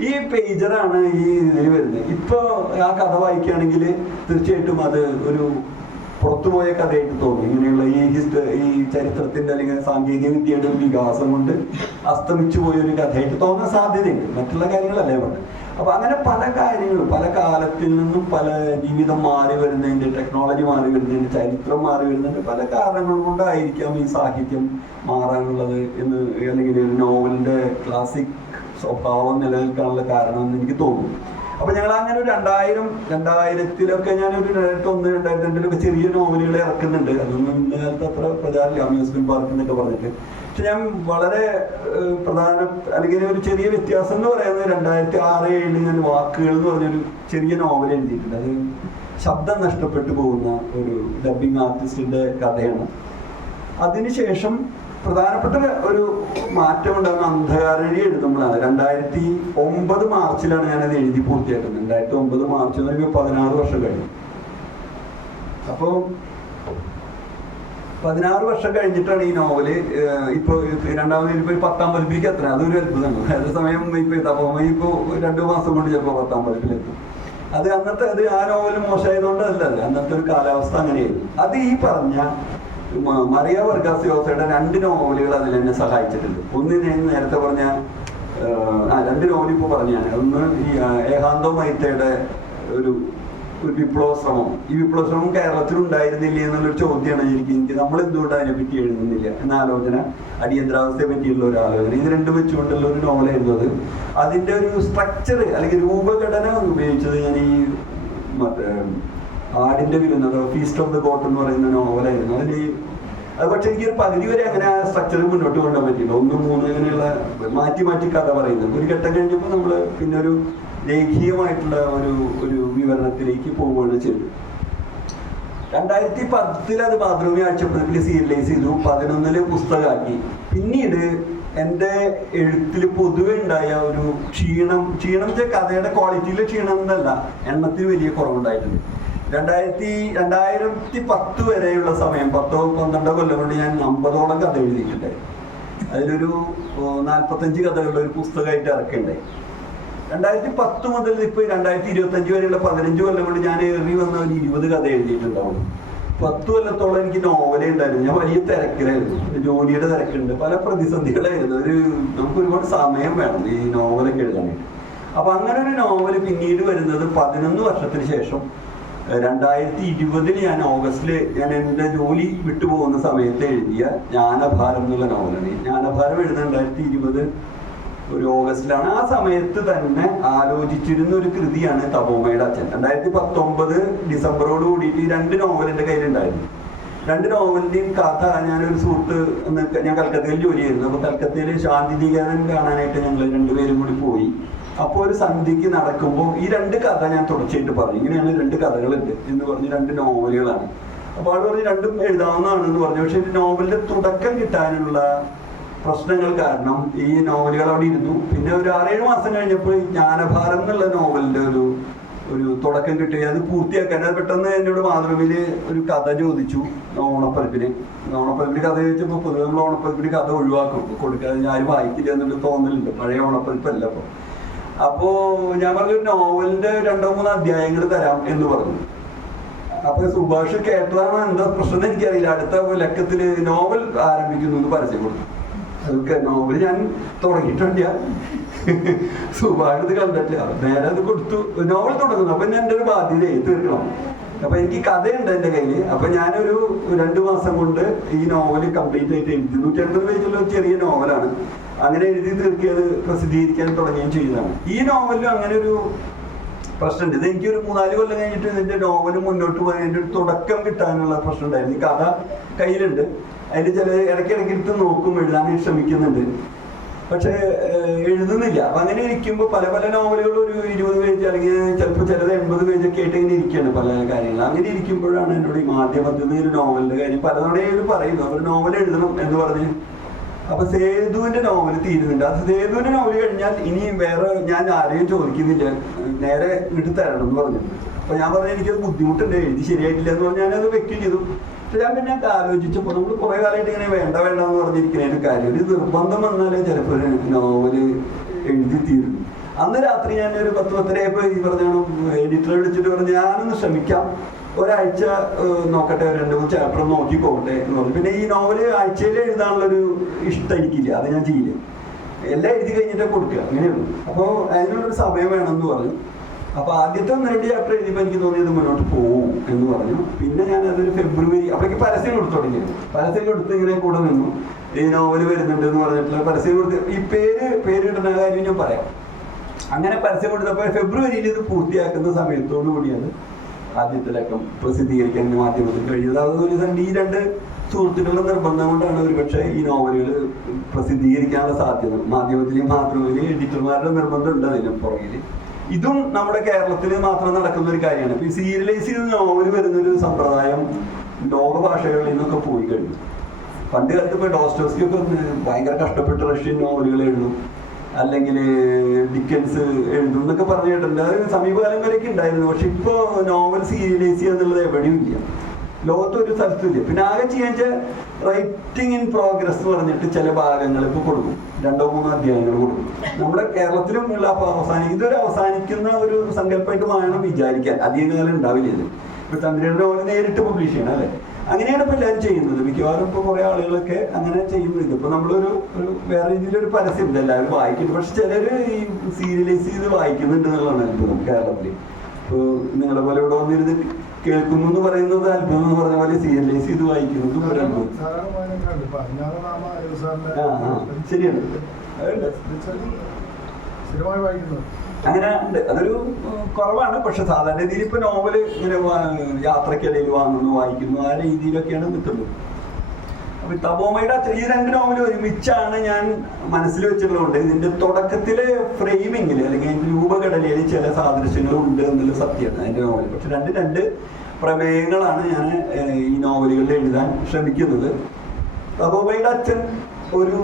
ഈ പേജറാണ് ഈ ഇതിൽ വരുന്നത്. ഇപ്പൊ ആ കഥ വായിക്കുകയാണെങ്കിൽ തീർച്ചയായിട്ടും അത് ഒരു പുറത്തുപോയ കഥയായിട്ട് തോന്നും. ഇങ്ങനെയുള്ള ഈ ചരിത്രത്തിന്റെ അല്ലെങ്കിൽ സാങ്കേതിക വിദ്യയുടെ ഒരു വികാസം കൊണ്ട് അസ്തമിച്ചു പോയ ഒരു കഥയായിട്ട് തോന്നാൻ സാധ്യതയുണ്ട്. മറ്റുള്ള കാര്യങ്ങളല്ലേ പറഞ്ഞത്. അപ്പൊ അങ്ങനെ പല കാര്യങ്ങളും പല കാലത്തിൽ നിന്നും പല ജീവിതം മാറി വരുന്നതിന്റെ, ടെക്നോളജി മാറി വരുന്നതിന്റെ, ചരിത്രം മാറി വരുന്നതിന്റെ പല കാരണങ്ങൾ കൊണ്ടായിരിക്കാം ഈ സാഹിത്യം മാറാനുള്ളത് എന്ന്, അല്ലെങ്കിൽ ഒരു നോവലിന്റെ ക്ലാസിക് സ്വഭാവം നിലനിൽക്കാനുള്ള കാരണം എന്ന് എനിക്ക് തോന്നുന്നു. അപ്പൊ ഞങ്ങൾ അങ്ങനെ ഒരു 2000-2000-ലൊക്കെ ഞാനൊരു 2001-2002 ചെറിയ നോവലുകൾ ഇറക്കുന്നുണ്ട്. അതൊന്നും ഇന്ന കാലത്ത് അത്ര പ്രചാരമില്ല, അമ്യൂസ്മെന്റ് പാർക്ക് എന്നൊക്കെ പറഞ്ഞിട്ട്. പക്ഷെ ഞാൻ വളരെ അല്ലെങ്കിൽ ഒരു ചെറിയ വ്യത്യാസം എന്ന് പറയുന്നത് 2006-2007 ഞാൻ വാക്കുകൾ എന്ന് പറഞ്ഞൊരു ചെറിയ നോവൽ എഴുതിയിട്ടുണ്ട്. അത് ശബ്ദം നഷ്ടപ്പെട്ടു പോകുന്ന ഒരു ഡബിങ് ആർട്ടിസ്റ്റിന്റെ കഥയാണ്. അതിനുശേഷം പ്രധാനപ്പെട്ട ഒരു മാറ്റം ഉണ്ടാകുന്ന അന്ധകാരഴി എഴുതുമ്പോഴാണ്. 2009 മാർച്ചിലാണ് ഞാനത് എഴുതി പൂർത്തിയാക്കുന്നത്. 2009 മാർച്ച് എന്ന് പറയുമ്പോൾ 16 വർഷം കഴിഞ്ഞു. അപ്പോൾ 16 വർഷം കഴിഞ്ഞിട്ടാണ് ഈ നോവല് ഇപ്പോൾ രണ്ടാമത് ഇപ്പോൾ 10-ാം പതിപ്പിലേക്ക് എത്തണം. അതൊരു അത്ഭുതമാണ്. അതേസമയം ഇപ്പോൾ 2 മാസം കൊണ്ട് ചിലപ്പോൾ 10-ാം പതിപ്പിലെത്തും. അത് അന്നത്തെ ആ നോവൽ മോശമായതുകൊണ്ടല്ല, അന്നത്തെ ഒരു കാലാവസ്ഥ അങ്ങനെയായിരുന്നു. അത് ഈ പറഞ്ഞ മറിയ വർഗാസ് യോസയുടെ 2 നോവലുകൾ അതിൽ എന്നെ സഹായിച്ചിട്ടുണ്ട്. ഒന്ന് ഞാൻ നേരത്തെ പറഞ്ഞ 2 നോവൽ ഇപ്പോൾ പറഞ്ഞാണ്. ഒന്ന് ഈ ഏകാന്തോ മൈത്തയുടെ ഒരു വിപ്ലവ ശ്രമം. ഈ വിപ്ലവ ശ്രമം കേരളത്തിൽ ഉണ്ടായിരുന്നില്ല എന്നുള്ളൊരു ചോദ്യമാണ് എനിക്ക് നമ്മൾ എന്തുകൊണ്ട് അതിനെപ്പറ്റി എഴുതുന്നില്ല എന്ന ആലോചന, അടിയന്തരാവസ്ഥയെ പറ്റിയുള്ള ഒരു ആലോചന. ഇത് 2 വെച്ചുകൊണ്ടുള്ള ഒരു നോവലായിരുന്നു അത്. അതിൻ്റെ ഒരു സ്ട്രക്ചർ അല്ലെങ്കിൽ രൂപഘടന ഉപയോഗിച്ചത് ഞാൻ ഈ മറ്റേ ആടിന്റെ വിരുന്ന്, ഫീസ്റ്റ് ഓഫ് ദ ഗോട്ട് എന്ന് പറയുന്ന നോവലായിരുന്നു. അത് പക്ഷെ എനിക്കൊരു പകുതി വരെ അങ്ങനെ ആ സ്ട്രക്ചർ മുന്നോട്ട് കൊണ്ടുപോകാൻ പറ്റില്ല. 1, 3 അങ്ങനെയുള്ള മാറ്റി കഥ പറയുന്നത്. ഒരു ഘട്ടം കഴിഞ്ഞപ്പോൾ നമ്മൾ പിന്നെ ഒരു രേഖീയമായിട്ടുള്ള ഒരു വിവരണത്തിലേക്ക് പോവുകയാണ് ചെയ്തത്. 2010 അത് മാതൃഭൂമി ആഴ്ചപ്പതിപ്പിൽ സീരിയലൈസ് ചെയ്തു. 2011 പുസ്തകമാക്കി. പിന്നീട് എൻ്റെ എഴുത്തിൽ പൊതുവെ ഉണ്ടായ ഒരു ക്ഷീണം വെച്ചാൽ കഥയുടെ ക്വാളിറ്റിയിൽ ക്ഷീണം എന്നല്ല, എണ്ണത്തിൽ വലിയ കുറവുണ്ടായിട്ടുണ്ട്. 2010 വരെയുള്ള സമയം 10-12 കൊല്ലം കൊണ്ട് ഞാൻ 50ഓളം കഥ എഴുതിയിട്ടുണ്ടായി. അതിലൊരു 45 കഥകളുടെ ഒരു പുസ്തകമായിട്ട് ഇറക്കുണ്ടായി. 2010 മുതൽ ഇപ്പോൾ 2025 വരെയുള്ള 15 കൊല്ലം കൊണ്ട് ഞാൻ ഏറി വന്ന ഒരു 20 കഥ എഴുതിയിട്ടുണ്ടാവും. 10 കൊല്ലത്തോളം എനിക്ക് നോവലേ ഉണ്ടായിരുന്നു. ഞാൻ വലിയ തിരക്കിലായിരുന്നു, ജോലിയുടെ തിരക്കുണ്ട്, പല പ്രതിസന്ധികളായിരുന്നു. നമുക്ക് ഒരുപാട് സമയം വേണം ഈ നോവലൊക്കെ എഴുതാനായിട്ട്. അപ്പൊ അങ്ങനെ ഒരു നോവൽ പിന്നീട് വരുന്നത് 11 വർഷത്തിന് ശേഷം 2020 ഞാൻ ഓഗസ്റ്റില് ഞാൻ എൻ്റെ ജോലി വിട്ടുപോകുന്ന സമയത്ത് എഴുതിയ ജ്ഞാനഭാരം എന്നുള്ള നോവലാണ്. ഈ ജ്ഞാനഭാരം എഴുതുന്നത് 2020 ഒരു ഓഗസ്റ്റിലാണ്. ആ സമയത്ത് തന്നെ ആലോചിച്ചിരുന്ന ഒരു കൃതിയാണ് തപോമയുടെ അച്ഛൻ. 2019 ഡിസംബറോട് കൂടിയിട്ട് ഈ 2 നോവൽ എൻ്റെ കയ്യിലുണ്ടായിരുന്നു. 2 നോവലിൻ്റെയും കഥ, ഞാനൊരു സുഹൃത്ത്, ഞാൻ കൽക്കത്തയിൽ ജോലി ചെയ്യുന്നു. അപ്പോൾ കൽക്കത്തയിൽ ശാന്തിനികേതൻ കാണാനായിട്ട് ഞങ്ങൾ 2 പേരും കൂടി പോയി. അപ്പോൾ ഒരു സന്ധ്യക്ക് നടക്കുമ്പോൾ ഈ 2 കഥ ഞാൻ തുടർച്ചയായിട്ട് പറഞ്ഞു, ഇങ്ങനെയാണ് 2 കഥകളുണ്ട് എന്ന് പറഞ്ഞ് 2 നോവലുകളാണ്. അപ്പോൾ ആൾ പറഞ്ഞ് 2ഉം എഴുതാവുന്നതാണെന്ന് പറഞ്ഞു. പക്ഷെ നോവലിന്റെ തുടക്കം കിട്ടാനുള്ള പ്രശ്നങ്ങൾ കാരണം ഈ നോവലുകൾ അവിടെ ഇരുന്നു. പിന്നെ ഒരു 6-7 മാസം കഴിഞ്ഞപ്പോൾ ജ്ഞാനഭാരം എന്നുള്ള നോവലിന്റെ ഒരു തുടക്കം കിട്ടി. അത് പൂർത്തിയാക്കാൻ അത് പെട്ടെന്ന് എന്നോട് മാതൃഭൂമിയില് ഒരു കഥ ചോദിച്ചു. ഓണപ്പറപ്പിന് കഥ ചോദിച്ചപ്പോൾ പൊതുവെ നമ്മൾ ഓണപ്പറപ്പിന് കഥ ഒഴിവാക്കും, കൊടുക്കാതെ ആരും വായിക്കില്ല എന്നൊരു തോന്നലുണ്ട്. പഴയ ഓണപ്പറപ്പല്ല. അപ്പോ ഞാൻ പറഞ്ഞു നോവലിന്റെ 2-3 അധ്യായങ്ങൾ തരാം എന്ന് പറഞ്ഞു. അപ്പൊ സുഭാഷ് കേട്ടതാണോ എന്താ പ്രശ്നം എനിക്കറിയില്ല. അടുത്ത ലക്കത്തില് നോവൽ ആരംഭിക്കുന്നു എന്ന് പരസ്യം കൊടുത്തു. അതൊക്കെ നോവൽ ഞാൻ തുടങ്ങിയിട്ടില്ല, സുഭാഷ് ഇത് കണ്ടിട്ടില്ല. നേരെ അത് കൊടുത്തു, നോവൽ തുടങ്ങുന്നു. അപ്പൊ ഞാൻ എൻ്റെ ഒരു ബാധ്യതയായി തീർക്കണം. അപ്പൊ എനിക്ക് കഥയുണ്ട് എൻ്റെ കയ്യില്. അപ്പൊ ഞാനൊരു 2 മാസം കൊണ്ട് ഈ നോവൽ കംപ്ലീറ്റ് ആയിട്ട് എഴുതി. 180 പേജുള്ള ഒരു ചെറിയ നോവലാണ്. അങ്ങനെ എഴുതി തീർക്കിയത് പ്രസിദ്ധീകരിക്കാൻ തുടങ്ങുകയും ചെയ്തതാണ്. ഈ നോവലിലും അങ്ങനെ ഒരു പ്രശ്നമുണ്ട്. ഇത് എനിക്കൊരു 3-4 കൊല്ലം കഴിഞ്ഞിട്ട് ഇതിന്റെ നോവൽ മുന്നോട്ട് പോകാൻ അതിൻ്റെ ഒരു തുടക്കം കിട്ടാനുള്ള പ്രശ്നം ഉണ്ടായിരുന്നു. ഈ കഥ കയ്യിലുണ്ട്, അതിൽ ചില ഇടയ്ക്കിടയ്ക്ക് നോക്കും, എഴുതാൻ ശ്രമിക്കുന്നുണ്ട്, പക്ഷെ എഴുതുന്നില്ല. അപ്പൊ അങ്ങനെ ഇരിക്കുമ്പോൾ പല നോവലുകൾ ഒരു 20 പേജ് അല്ലെങ്കിൽ ചിലപ്പോൾ ചിലത് 80 പേജൊക്കെ ആയിട്ട് ഇങ്ങനെ ഇരിക്കുകയാണ് പല കാര്യങ്ങൾ. അങ്ങനെ ഇരിക്കുമ്പോഴാണ് എന്നോട് ഈ മാധ്യമത്തിൽ ഒരു നോവലിന്റെ കാര്യം പലതവണയും പറയുന്നു, ഒരു നോവൽ എഴുതണം എന്ന് പറഞ്ഞ്. അപ്പൊ സേതുവിന്റെ നോവൽ തീരുന്നുണ്ട്. അത് സേതുവിന്റെ നോവൽ കഴിഞ്ഞാൽ ഇനി വേറെ ഞാൻ ആരെയും ചോദിക്കുന്നില്ല, നേരെ ഇങ്ങോട്ട് തരണം എന്ന് പറഞ്ഞു. അപ്പൊ ഞാൻ പറഞ്ഞു എനിക്കത് ബുദ്ധിമുട്ടുണ്ട്, എഴുതി ശരിയായിട്ടില്ല എന്ന് പറഞ്ഞ് ഞാനത് വെക്കുകയും ചെയ്തു. പക്ഷെ ഞാൻ പിന്നെ ആലോചിച്ചപ്പോൾ നമ്മൾ കുറെ കാലമായിട്ട് ഇങ്ങനെ വേണ്ട എന്ന് പറഞ്ഞിരിക്കുന്ന കാര്യം, ഒരു നിർബന്ധം വന്നാലേ ചിലപ്പോൾ ഒരു നോവല് എഴുതി തീരുന്നു. അന്ന് രാത്രി ഞാൻ ഒരു 10-10 ആയപ്പോൾ ഈ പറഞ്ഞാണ് എഡിറ്ററെ വിളിച്ചിട്ട് പറഞ്ഞു ഞാനൊന്ന് ശ്രമിക്കാം, ഒരാഴ്ച നോക്കട്ടെ, 2-3 ചാപ്റ്റർ നോക്കി പോകട്ടെ എന്ന് പറഞ്ഞു. പിന്നെ ഈ നോവല് ആഴ്ചയിൽ എഴുതാനുള്ളൊരു ഇഷ്ടം എനിക്കില്ല, അത് ഞാൻ ചെയ്യില്ല. എല്ലാം എഴുതി കഴിഞ്ഞിട്ടേ കൊടുക്കുക, അങ്ങനെയുള്ളൂ. അപ്പോൾ അതിനുള്ളൊരു സമയം വേണമെന്ന് പറഞ്ഞു. അപ്പൊ ആദ്യത്തെ 1-2 ചാപ്റ്റർ എഴുതിയപ്പോൾ എനിക്ക് തോന്നിയത് മുന്നോട്ട് പോകും എന്ന് പറഞ്ഞു. പിന്നെ ഞാൻ അതൊരു ഫെബ്രുവരി അപ്പോഴേക്ക് പരസ്യം കൊടുത്തു തുടങ്ങി. പരസ്യം കൊടുത്ത് ഇങ്ങനെ കൂടെ നിന്നു, ഈ നോവല് വരുന്നുണ്ട് എന്ന് പറഞ്ഞിട്ടുള്ള പരസ്യം കൊടുത്ത്. ഈ പേരിടുന്ന കാര്യം ഞാൻ പറയാം. അങ്ങനെ പരസ്യം കൊടുത്തപ്പോൾ ഫെബ്രുവരിയിൽ ഇത് പൂർത്തിയാക്കുന്ന സമയത്തോടു കൂടിയാണ് ആദ്യത്തെ ലക്കം പ്രസിദ്ധീകരിക്കാൻ മാധ്യമത്തിൽ കഴിഞ്ഞത്. അതൊരു ഈ 2 സുഹൃത്തുക്കളുടെ നിർബന്ധം കൊണ്ടാണ് ഒരുപക്ഷെ ഈ നോവലുകൾ പ്രസിദ്ധീകരിക്കാനുള്ള സാധ്യത. മാധ്യമത്തിലെയും മാതൃഭൂമിയിലെയും എഡിറ്റർമാരുടെ നിർബന്ധം ഉണ്ട് അതിന് പുറകിൽ. ഇതും നമ്മുടെ കേരളത്തിൽ മാത്രം നടക്കുന്ന ഒരു കാര്യമാണ്. ഇപ്പൊ ഈ സീരിയലൈസ് ചെയ്ത് നോവൽ വരുന്നൊരു സമ്പ്രദായം ലോകഭാഷകളിൽ നിന്നൊക്കെ പോയി കഴിഞ്ഞു. പണ്ട് കാലത്ത് ഇപ്പൊ ഡോസ്റ്റോവ്സ്കി ഒക്കെ ഭയങ്കര കഷ്ടപ്പെട്ട് റഷ്യൻ നോവലുകൾ എഴുതും, അല്ലെങ്കിൽ ഡിക്കൻസ് എഴുതും എന്നൊക്കെ പറഞ്ഞു കേട്ടിട്ടുണ്ട്. അത് സമീപകാലം വരെയൊക്കെ ഉണ്ടായിരുന്നു. പക്ഷെ ഇപ്പോൾ നോവൽ സീരിയലൈസ് ചെയ്യുക എന്നുള്ളത് എവിടെയും ഇല്ല, ലോകത്തൊരു സ്ഥലത്തും ഇല്ല. പിന്നെ ആകെ ചെയ്യാൻ റൈറ്റിംഗ് ഇൻ പ്രോഗ്രസ് എന്ന് പറഞ്ഞിട്ട് ചില ഭാഗങ്ങൾ ഇപ്പോൾ കൊടുക്കും, 2-3 അധ്യായങ്ങൾ കൊടുക്കും. നമ്മുടെ കേരളത്തിലും ഉള്ള ഇതൊരു അവസാനിക്കുന്ന ഒരു സങ്കല്പമായിട്ട് വേണം വിചാരിക്കാൻ. അധികം കാലം ഉണ്ടാവില്ല ഇത്. ഇപ്പൊ ചന്ദ്രയുടെ നോവൽ നേരിട്ട് പബ്ലിഷ് ചെയ്യണം അല്ലേ, അങ്ങനെയാണ് ഇപ്പൊ എല്ലാവരും ചെയ്യുന്നത്. മിക്കവാറും ഇപ്പൊ കുറെ ആളുകളൊക്കെ അങ്ങനെ ചെയ്യുന്നത്. ഇപ്പൊ നമ്മളൊരു വേറെ രീതിയിലൊരു പരസ്യം ഉണ്ട്, എല്ലാവരും വായിക്കുന്നുണ്ട്. പക്ഷെ ചിലര് ഈ സീരിയലൈസ് ചെയ്ത് വായിക്കുന്നുണ്ട് എന്നുള്ളതാണ് അത്ഭുതം കേരളത്തിൽ. ഇപ്പൊ നിങ്ങളെ പോലെ ഇവിടെ വന്നിരുന്ന് കേൾക്കുന്നു എന്ന് പറയുന്നത് അത്ഭുതം എന്ന് പറഞ്ഞ പോലെ സീരിയലൈസ് ചെയ്ത് വായിക്കുന്നത് ഒരു അത്ഭുതം. ശരിയാണ്, അങ്ങനെ ഉണ്ട്. അതൊരു കുറവാണ്. പക്ഷെ സാധാരണ രീതിയിൽ ഇപ്പൊ നോവല് ഇങ്ങനെ യാത്രക്കിടയിൽ വാങ്ങുന്നു, വായിക്കുന്നു, ആ രീതിയിലൊക്കെയാണ് നിൽക്കുന്നത്. അപ്പൊ തപോമയുടെ ഈ 2 നോവൽ ഒരുമിച്ചാണ് ഞാൻ മനസ്സിൽ വെച്ചിട്ടുള്ളത്. ഇതിന്റെ തുടക്കത്തിലെ ഫ്രെയിമിങ്ങിൽ അല്ലെങ്കിൽ അതിന്റെ രൂപഘടനയിൽ ചില സാദൃശ്യങ്ങൾ ഉണ്ട് എന്നുള്ള സത്യമാണ് അതിന്റെ നോവൽ. പക്ഷെ 2 പ്രമേയങ്ങളാണ് ഞാൻ ഈ നോവലുകളിൽ എഴുതാൻ ശ്രമിക്കുന്നത്. തപോമയുടെ അച്ഛൻ ഒരു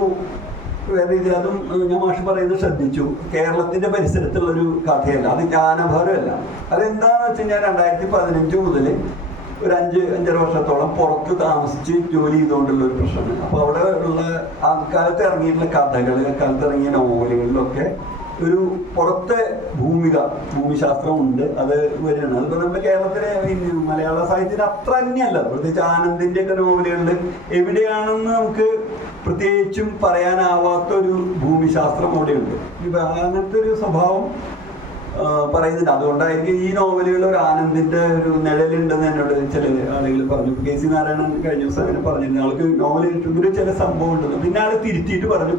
വേറെ രീതി, അതും ഞാൻ മാഷ് പറയുന്നത് ശ്രദ്ധിച്ചു, കേരളത്തിന്റെ പരിസരത്തുള്ളൊരു കഥയല്ല, അത് ജ്ഞാനഭാരമല്ല. അതെന്താന്ന് വെച്ച് കഴിഞ്ഞാൽ 2015 മുതൽ ഒരു 5-5.5 വർഷത്തോളം പുറത്ത് താമസിച്ച് ജോലി ചെയ്തുകൊണ്ടുള്ള ഒരു പ്രശ്നമാണ്. അപ്പൊ അവിടെ ഉള്ള അക്കാലത്ത് ഇറങ്ങിയിട്ടുള്ള കഥകൾ, അക്കാലത്ത് ഇറങ്ങിയ നോവലുകളിലൊക്കെ ഒരു പുറത്തെ ഭൂമിശാസ്ത്രം ഉണ്ട്, അത് വരികയാണ്. അതിപ്പോൾ നമ്മുടെ കേരളത്തിലെ മലയാള സാഹിത്യത്തിന് അത്ര തന്നെയല്ല. പ്രത്യേകിച്ച് ആനന്ദിന്റെ ഒക്കെ നോവലുകളിൽ എവിടെയാണെന്ന് നമുക്ക് പ്രത്യേകിച്ചും പറയാനാവാത്തൊരു ഭൂമിശാസ്ത്രം അവിടെയുണ്ട്. ഇപ്പം അങ്ങനത്തെ ഒരു സ്വഭാവം പറയുന്നുണ്ട്. അതുകൊണ്ടായിരിക്കും ഈ നോവലുകളിൽ ഒരു ആനന്ദിന്റെ ഒരു നിഴലുണ്ടെന്ന് എന്നോട് ചില ആളുകൾ പറഞ്ഞു. KC നാരായണൻ കഴിഞ്ഞ ദിവസം അങ്ങനെ പറഞ്ഞിരുന്നു, ആൾക്ക് നോവൽ ഇഷ്ടത്തിൽ ചില സംഭവം ഉണ്ടെന്ന്. പിന്നെ ആൾ തിരുത്തിയിട്ട് പറഞ്ഞു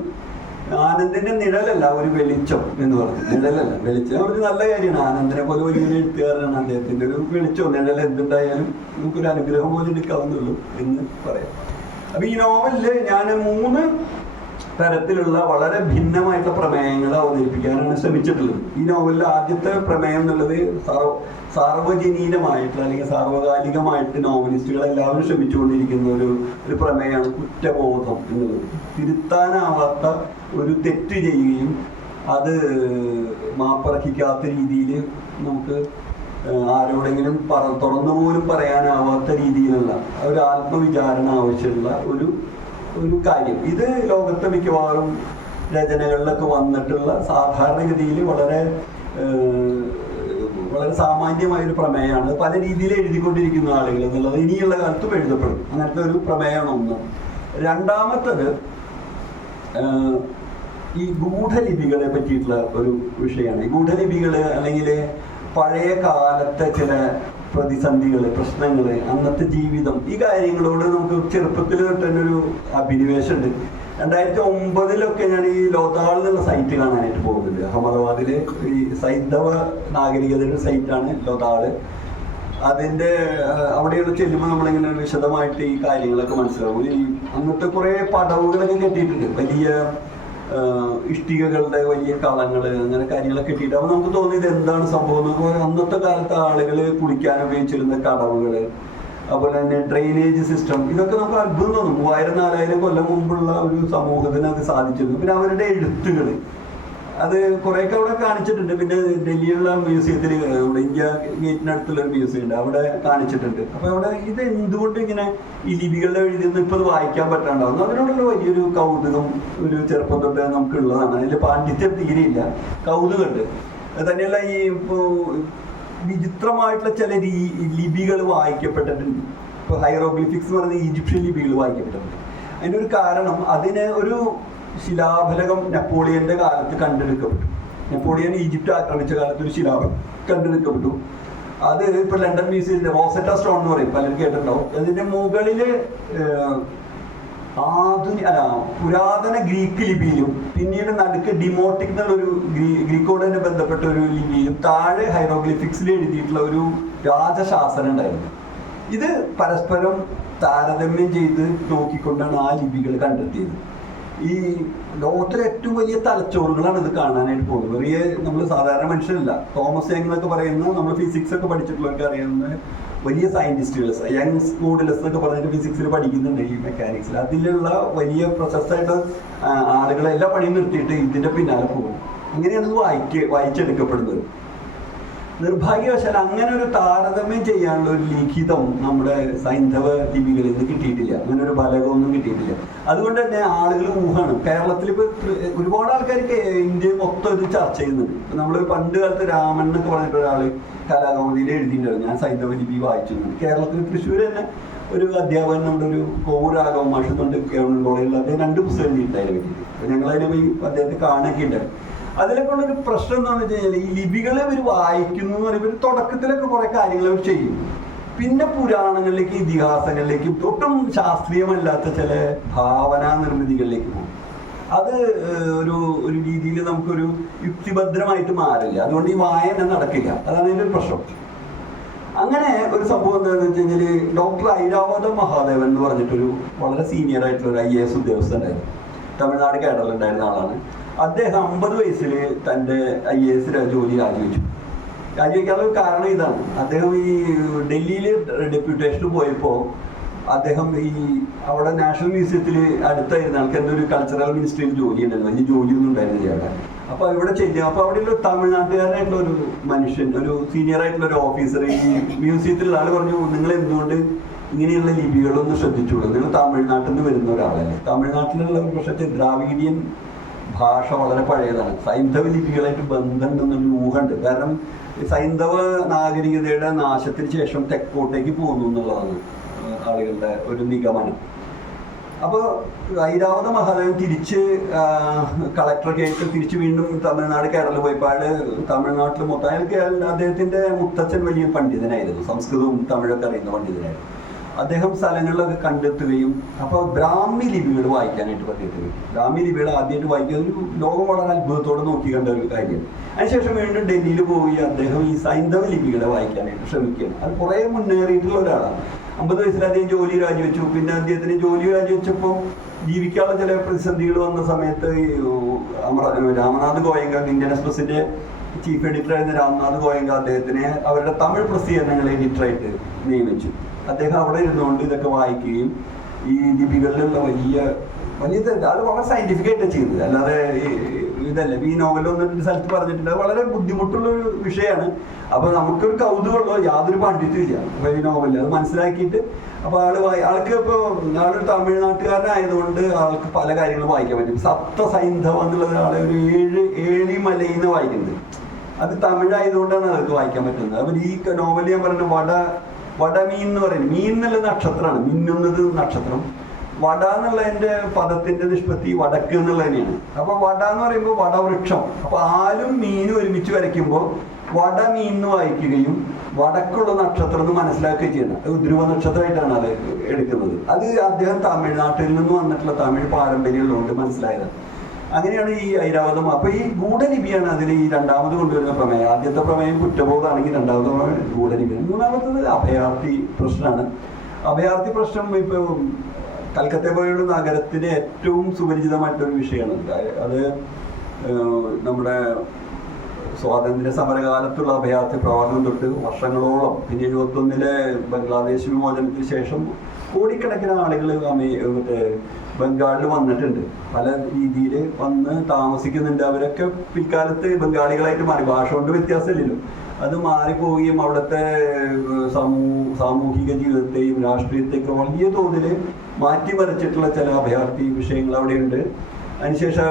ആനന്ദിന്റെ നിഴലല്ല ഒരു വെളിച്ചം എന്ന് പറഞ്ഞു. നിഴലല്ല, വെളിച്ചം ഒരു നല്ല കാര്യമാണ്. ആനന്ദിനെ പോലെ വലിയൊരു എഴുത്തുകാരനാണ്. അദ്ദേഹത്തിന്റെ ഒരു വെളിച്ചം നിഴൽ എന്തുണ്ടായാലും നമുക്കൊരു അനുഗ്രഹം പോലെ എടുക്കാവുന്നുള്ളൂ എന്ന് പറയാം. അപ്പൊ ഈ നോവലില് ഞാൻ 3 തരത്തിലുള്ള വളരെ ഭിന്നമായിട്ടുള്ള പ്രമേയങ്ങൾ അവതരിപ്പിക്കാനാണ് ശ്രമിച്ചിട്ടുള്ളത്. ഈ നോവലിലെ ആദ്യത്തെ പ്രമേയം എന്നുള്ളത് സാർവജനീനമായിട്ടുള്ള അല്ലെങ്കിൽ സാർവകാലികമായിട്ട് നോവലിസ്റ്റുകൾ എല്ലാവരും ശ്രമിച്ചുകൊണ്ടിരിക്കുന്ന ഒരു പ്രമേയമാണ് കുറ്റബോധം എന്നുള്ളത്. തിരുത്താനാവാത്ത ഒരു തെറ്റ് ചെയ്യുകയും അത് മാപ്പർഹിക്കാത്ത രീതിയിൽ നമുക്ക് ആരോടെങ്കിലും തുറന്നു പോലും പറയാനാവാത്ത രീതിയിലുള്ള ഒരു ആത്മവിചാരണ ആവശ്യമുള്ള ഒരു കാര്യം. ഇത് ലോകത്തെ മിക്കവാറും രചനകളിലൊക്കെ വന്നിട്ടുള്ള സാധാരണഗതിയിൽ വളരെ സാമാന്യമായൊരു പ്രമേയമാണ്. പല രീതിയിൽ എഴുതിക്കൊണ്ടിരിക്കുന്ന ആളുകൾ എന്നുള്ളത് ഇനിയുള്ള കാലത്തും എഴുതപ്പെടും. അങ്ങനത്തെ ഒരു പ്രമേയമാണ് ഒന്ന്. രണ്ടാമത്തത് ഈ ഗൂഢലിപികളെ പറ്റിയിട്ടുള്ള ഒരു വിഷയമാണ്. ഈ ഗൂഢലിപികൾ അല്ലെങ്കിൽ പഴയ കാലത്തെ ചില പ്രതിസന്ധികൾ, പ്രശ്നങ്ങൾ, അന്നത്തെ ജീവിതം, ഈ കാര്യങ്ങളോട് നമുക്ക് ചെറുപ്പത്തിൽ തൊട്ടന്നെ ഒരു അഭിനിവേശമുണ്ട്. 2009 ഞാൻ ഈ ലോതാൾ എന്നുള്ള സൈറ്റ് കാണാനായിട്ട് പോകുന്നുണ്ട്. അഹമ്മദാബാദില് ഈ സൈന്ധവ നാഗരികതയുടെ സൈറ്റാണ് ലോതാള്. അതിൻ്റെ അവിടെയുള്ള ചെല്ലുമ്പോൾ നമ്മളിങ്ങനെ വിശദമായിട്ട് ഈ കാര്യങ്ങളൊക്കെ മനസ്സിലാവും. ഈ അന്നത്തെ കുറേ പടവുകളൊക്കെ കെട്ടിയിട്ടുണ്ട്, വലിയ ഇഷ്ടികകളുടെ വലിയ കളങ്ങൾ, അങ്ങനെ കാര്യങ്ങളൊക്കെ കിട്ടിയിട്ട്. അപ്പോൾ നമുക്ക് തോന്നിയത് എന്താണ് സംഭവം. അന്നത്തെ കാലത്ത് ആളുകൾ കുളിക്കാൻ ഉപയോഗിച്ചിരുന്ന കടവുകൾ, അതുപോലെ തന്നെ ഡ്രെയിനേജ് സിസ്റ്റം, ഇതൊക്കെ നമുക്ക് അത്ഭുതം തോന്നും. 3000-4000 കൊല്ലം മുമ്പുള്ള ഒരു സമൂഹത്തിന് അത് സാധിച്ചിരുന്നു. പിന്നെ അവരുടെ എഴുത്തുകൾ, അത് കുറേയൊക്കെ അവിടെ കാണിച്ചിട്ടുണ്ട്. പിന്നെ ഡൽഹിയിലുള്ള മ്യൂസിയത്തിൽ, ഇവിടെ ഇന്ത്യ ഗേറ്റിനടുത്തുള്ള ഒരു മ്യൂസിയം ഉണ്ട്, അവിടെ കാണിച്ചിട്ടുണ്ട്. അപ്പോൾ അവിടെ ഇത് എന്തുകൊണ്ട് ഇങ്ങനെ ഈ ലിപികളുടെ എഴുതിയൊന്നും ഇപ്പോൾ അത് വായിക്കാൻ പറ്റാണ്ടാവുന്നു, അതിനോടുള്ള വലിയൊരു കൗതുകം ഒരു ചെറുപ്പം തൊട്ട് നമുക്കുള്ളതാണ്. അതിൽ പാണ്ഡിത്യം തീരെയില്ല, കൗതുകമുണ്ട്. അത് തന്നെയല്ല, ഈ ഇപ്പോൾ വിചിത്രമായിട്ടുള്ള ചില ലിപികൾ വായിക്കപ്പെട്ടിട്ടുണ്ട്. ഇപ്പോൾ ഹൈറോഗ്ലിഫിക്സ് എന്ന് പറയുന്ന ഈജിപ്ഷ്യൻ ലിപികൾ വായിക്കപ്പെട്ടിട്ടുണ്ട്. അതിൻ്റെ ഒരു കാരണം, അതിന് ഒരു ശിലാഫലകം നെപ്പോളിയന്റെ കാലത്ത് കണ്ടെടുക്കപ്പെട്ടു. നെപ്പോളിയൻ ഈജിപ്റ്റ് ആക്രമിച്ച കാലത്ത് ഒരു ശിലാഫലകം കണ്ടെടുക്കപ്പെട്ടു. അത് ഇപ്പൊ ലണ്ടൻ മ്യൂസിയത്തിൽ റോസറ്റ സ്റ്റോൺ എന്ന് പറയും, പലരും കേട്ടിട്ടുണ്ടാവും. അതിന്റെ മുകളില് പുരാതന ഗ്രീക്ക് ലിപിയിലും പിന്നീട് നടുക്ക് ഡിമോട്ടിക് എന്നുള്ളൊരു ഗ്രീക്കോട് തന്നെ ബന്ധപ്പെട്ട ഒരു ലിപിയിലും താഴെ ഹൈറോഗ്ലിഫിക്സിൽ എഴുതിയിട്ടുള്ള ഒരു രാജശാസനം ഉണ്ടായിരുന്നു. ഇത് പരസ്പരം താരതമ്യം ചെയ്ത് നോക്കിക്കൊണ്ടാണ് ആ ലിപികൾ കണ്ടെത്തിയത്. ഈ ലോകത്തിലെ ഏറ്റവും വലിയ തലച്ചോറുകളാണ് ഇത് കാണാനായിട്ട് പോകുന്നത്. വലിയ നമ്മൾ സാധാരണ മനുഷ്യരല്ല. തോമസ് യങ് എന്നൊക്കെ പറയുന്ന, നമ്മൾ ഫിസിക്സ് ഒക്കെ പഠിച്ചിട്ടുള്ളവർക്ക് അറിയാവുന്ന വലിയ സയന്റിസ്റ്റുകൾ, യങ്സ് മോഡുലസ് എന്നൊക്കെ പറഞ്ഞിട്ട് ഫിസിക്സിൽ പഠിക്കുന്നുണ്ട്, ഈ മെക്കാനിക്സിൽ. അതിലുള്ള വലിയ പ്രശസ്തമായിട്ട് ആളുകളെല്ലാം പണി നിർത്തിയിട്ട് ഇതിന്റെ പിന്നാലെ പോകും. അങ്ങനെയാണ് ഇത് വായിച്ചെടുക്കപ്പെടുന്നത്. നിർഭാഗ്യവശാൽ അങ്ങനെ ഒരു താരതമ്യം ചെയ്യാനുള്ള ഒരു ലിഖിതം നമ്മുടെ സൈന്ധവ ലിപികളിൽ നിന്ന് കിട്ടിയിട്ടില്ല. അങ്ങനെ ഒരു ഫലകമൊന്നും കിട്ടിയിട്ടില്ല. അതുകൊണ്ട് തന്നെ ആളുകൾ ഊഹാണ്. കേരളത്തിൽ ഇപ്പോൾ ഒരുപാട് ആൾക്കാർക്ക് ഇന്ത്യ മൊത്തം ഇത് ചർച്ച ചെയ്യുന്നുണ്ട്. നമ്മൾ പണ്ട് കാലത്ത് രാമൻ എന്നൊക്കെ പറഞ്ഞിട്ട് ഒരാൾ കലാകൗമുദിയിൽ എഴുതിയിട്ടുണ്ടായിരുന്നു, ഞാൻ സൈന്ധവ ലിപി വായിച്ചിരുന്നു. കേരളത്തിൽ തൃശ്ശൂർ തന്നെ ഒരു അധ്യാപകൻ, നമ്മുടെ ഒരു കോവൂരാഘവ മാഷെന്നുണ്ട്, ഗവൺമെന്റ് കോളേജിൽ, അദ്ദേഹം 2 പുസ്തകം എഴുതിയിട്ടുണ്ടായിരുന്നു പറ്റിയിട്ട്. അപ്പോൾ ഞങ്ങളതിനെ പോയി അദ്ദേഹത്തെ കാണുകയൊക്കെ ഉണ്ടായിരുന്നു. അതിലൊക്കെ ഉള്ളൊരു പ്രശ്നം എന്താണെന്ന് വെച്ച് കഴിഞ്ഞാൽ, ഈ ലിപികളെ അവർ വായിക്കുന്നു എന്ന് പറയുമ്പോൾ തുടക്കത്തിലൊക്കെ കുറെ കാര്യങ്ങൾ അവർ ചെയ്യും. പിന്നെ പുരാണങ്ങളിലേക്ക്, ഇതിഹാസങ്ങളിലേക്ക്, ഒട്ടും ശാസ്ത്രീയമല്ലാത്ത ചില ഭാവനാ നിർമ്മിതികളിലേക്ക് പോകും. അത് ഒരു രീതിയിൽ നമുക്കൊരു യുക്തിഭദ്രമായിട്ട് മാറില്ല. അതുകൊണ്ട് ഈ വായന നടക്കില്ല. അതാണ് അതിൻ്റെ ഒരു പ്രശ്നം. അങ്ങനെ ഒരു സംഭവം എന്താണെന്ന് വെച്ച് കഴിഞ്ഞാൽ, ഡോക്ടർ ഐരാവത മഹാദേവൻ എന്ന് പറഞ്ഞിട്ടൊരു വളരെ സീനിയർ ആയിട്ടുള്ള ഒരു IAS ഉദ്യോഗസ്ഥൻ ഉണ്ടായിരുന്നു. തമിഴ്നാട് കേരളത്തിലുണ്ടായിരുന്ന ആളാണ്. അദ്ദേഹം 50 വയസ്സിൽ തൻ്റെ IAS ജോലി രാജിവെക്കാനുള്ള കാരണം ഇതാണ്. അദ്ദേഹം ഈ ഡൽഹിയിൽ ഡെപ്യൂട്ടേഷന് പോയപ്പോൾ അദ്ദേഹം അവിടെ നാഷണൽ മ്യൂസിയത്തിൽ അടുത്തായിരുന്ന ആൾക്ക് എന്തൊരു കൾച്ചറൽ മിനിസ്ട്രിയിൽ ജോലി ഉണ്ടായിരുന്നു, വലിയ ജോലിയൊന്നും ഉണ്ടായിരുന്നില്ല അവിടെ. അപ്പോൾ ഇവിടെ ചെല്ലും. അപ്പോൾ അവിടെയുള്ള തമിഴ്നാട്ടുകാരനായിട്ടുള്ള ഒരു മനുഷ്യൻ, ഒരു സീനിയർ ആയിട്ടുള്ള ഒരു ഓഫീസർ, ഈ മ്യൂസിയത്തിലുള്ള ആൾ പറഞ്ഞു, നിങ്ങൾ എന്തുകൊണ്ട് ഇങ്ങനെയുള്ള ലിപികളൊന്നും ശ്രദ്ധിച്ചുള്ളൂ, നിങ്ങൾ തമിഴ്നാട്ടിൽ നിന്ന് വരുന്ന ഒരാളല്ലേ. തമിഴ്നാട്ടിലുള്ള ഒരു പക്ഷേ ദ്രാവിഡിയൻ ഭാഷ വളരെ പഴയതാണ്. സൈന്ധവ ലിപികളായിട്ട് ബന്ധമുണ്ടെന്നൊരു ഊഹമുണ്ട്. കാരണം സൈന്ധവ നാഗരികതയുടെ നാശത്തിന് ശേഷം തെക്കോട്ടേക്ക് പോകുന്നു എന്നുള്ളതാണ് ആളുകളുടെ ഒരു നിഗമനം. അപ്പോൾ ഐരാവത മഹാദേവൻ തിരിച്ച് കളക്ടറൊക്കെ ആയിട്ട് തിരിച്ച് വീണ്ടും തമിഴ്നാട് കേരള പോയപ്പോൾ അയാൾ തമിഴ്നാട്ടിൽ മൊത്തം അയാൾക്ക് അദ്ദേഹത്തിൻ്റെ മുത്തച്ഛൻ വലിയ പണ്ഡിതനായിരുന്നു, സംസ്കൃതവും തമിഴൊക്കെ അറിയുന്ന പണ്ഡിതനായിരുന്നു. അദ്ദേഹം സ്ഥലങ്ങളിലൊക്കെ കണ്ടെത്തുകയും അപ്പോൾ ബ്രാഹ്മി ലിപികൾ വായിക്കാനായിട്ട് പറ്റിയിട്ടുണ്ട്. ബ്രാഹ്മി ലിപികൾ ആദ്യമായിട്ട് വായിക്കുന്നത് ഒരു ലോകം വളരെ അത്ഭുതത്തോടെ നോക്കി കണ്ട ഒരു കാര്യമാണ്. അതിനുശേഷം വീണ്ടും ഡൽഹിയിൽ പോയി അദ്ദേഹം ഈ സൈന്ധവ ലിപികളെ വായിക്കാനായിട്ട് ശ്രമിക്കുകയാണ്. അത് കുറേ മുന്നേറിയിട്ടുള്ള ഒരാളാണ്. 50 വയസ്സിൽ അദ്ദേഹം ജോലി രാജിവെച്ചു. പിന്നെ അദ്ദേഹത്തിന് ജോലി രാജിവെച്ചപ്പോൾ ജീവിക്കാനുള്ള ചില പ്രതിസന്ധികൾ വന്ന സമയത്ത് രാമനാഥ് ഗോയങ്ക, ഇന്ത്യൻ എക്സ്പ്രസിന്റെ ചീഫ് എഡിറ്റർ ആയിരുന്ന രാംനാഥ് ഗോയങ്ക അദ്ദേഹത്തിനെ അവരുടെ തമിഴ് പ്രസിദ്ധീകരണങ്ങളെ എഡിറ്ററായിട്ട് നിയമിച്ചു. അദ്ദേഹം അവിടെ ഇരുന്നുകൊണ്ട് ഇതൊക്കെ വായിക്കുകയും ഈ ലിപികളിലുള്ള വലിയ അത് വളരെ സയന്റിഫിക് ആയിട്ടാണ് ചെയ്യുന്നത്. അല്ലാതെ ഇതല്ല ഈ നോവലൊന്നും ഒരു സ്ഥലത്ത് പറഞ്ഞിട്ടുണ്ട്. അത് വളരെ ബുദ്ധിമുട്ടുള്ളൊരു വിഷയമാണ്. അപ്പൊ നമുക്കൊരു കൗതുകമുള്ളൂ, യാതൊരു പണ്ഡിതില്ല ഈ നോവലിൽ അത് മനസ്സിലാക്കിയിട്ട്. അപ്പൊ ആൾക്ക് ഇപ്പോൾ ആളൊരു തമിഴ്നാട്ടുകാരനായതുകൊണ്ട് ആൾക്ക് പല കാര്യങ്ങളും വായിക്കാൻ പറ്റും. സപ്തസൈന്ധവ എന്നുള്ള ഒരാളെ ഒരു 7 ഏഴിമലയിന്ന് വായിക്കുന്നത്. അത് തമിഴായതുകൊണ്ടാണ് അതൊക്കെ വായിക്കാൻ പറ്റുന്നത്. അപ്പൊ ഈ നോവൽ ഞാൻ പറഞ്ഞ വടമീൻ എന്ന് പറയുന്നത്, മീൻ എന്നുള്ള നക്ഷത്രമാണ്, മിന്നുന്നത് നക്ഷത്രം. വട എന്നുള്ളതിന്റെ പദത്തിന്റെ നിഷ്പത്തി വടക്ക് എന്നുള്ളത് തന്നെയാണ്. അപ്പൊ വട എന്ന് പറയുമ്പോൾ വടവൃക്ഷം. അപ്പൊ ആലും മീനും ഒരുമിച്ച് വരയ്ക്കുമ്പോൾ വടമീൻ എന്ന് വായിക്കുകയും വടക്കുള്ള നക്ഷത്രം എന്ന് മനസ്സിലാക്കുകയും ചെയ്യുന്നത് ധ്രുവ നക്ഷത്രമായിട്ടാണ് അത് എടുക്കുന്നത്. അത് അദ്ദേഹം തമിഴ്നാട്ടിൽ നിന്ന് വന്നിട്ടുള്ള തമിഴ് പാരമ്പര്യമുള്ളതുകൊണ്ട് മനസ്സിലായതാണ്. അങ്ങനെയാണ് ഈ ഐരാവതം. അപ്പൊ ഈ ഗൂഢലിപിയാണ് അതിൽ ഈ രണ്ടാമത് കൊണ്ടുവരുന്ന പ്രമേയം. ആദ്യത്തെ പ്രമേയം കുറ്റബോധമാണെങ്കിൽ രണ്ടാമത്തെ പ്രമേയം ഗൂഢലിപിയാണ്. മൂന്നാമത്തത് അഭയാർത്ഥി പ്രശ്നമാണ്. അഭയാർത്ഥി പ്രശ്നം ഇപ്പൊ കൽക്കത്ത പോലുള്ള നഗരത്തിന് ഏറ്റവും സുപരിചിതമായിട്ടൊരു വിഷയമാണ്. അത് നമ്മുടെ സ്വാതന്ത്ര്യ സമരകാലത്തുള്ള അഭയാർത്ഥി പ്രവർത്തനം തൊട്ട് വർഷങ്ങളോളം, പിന്നെ 71-ലെ ബംഗ്ലാദേശ് വിമോചനത്തിന് ശേഷം കോടിക്കണക്കിന് ആളുകൾ ബംഗാളിൽ വന്നിട്ടുണ്ട്. പല രീതിയിൽ വന്ന് താമസിക്കുന്നുണ്ട്. അവരൊക്കെ പിൽക്കാലത്ത് ബംഗാളികളായിട്ട് മാറി. ഭാഷ കൊണ്ട് വ്യത്യാസമില്ലല്ലോ. അത് മാറിപ്പോവുകയും അവിടുത്തെ സാമൂഹിക ജീവിതത്തെയും രാഷ്ട്രീയത്തെയൊക്കെ വലിയ തോതിൽ മാറ്റിമറിച്ചിട്ടുള്ള ചില അഭയാർത്ഥി വിഷയങ്ങൾ അവിടെയുണ്ട്. അതിനുശേഷം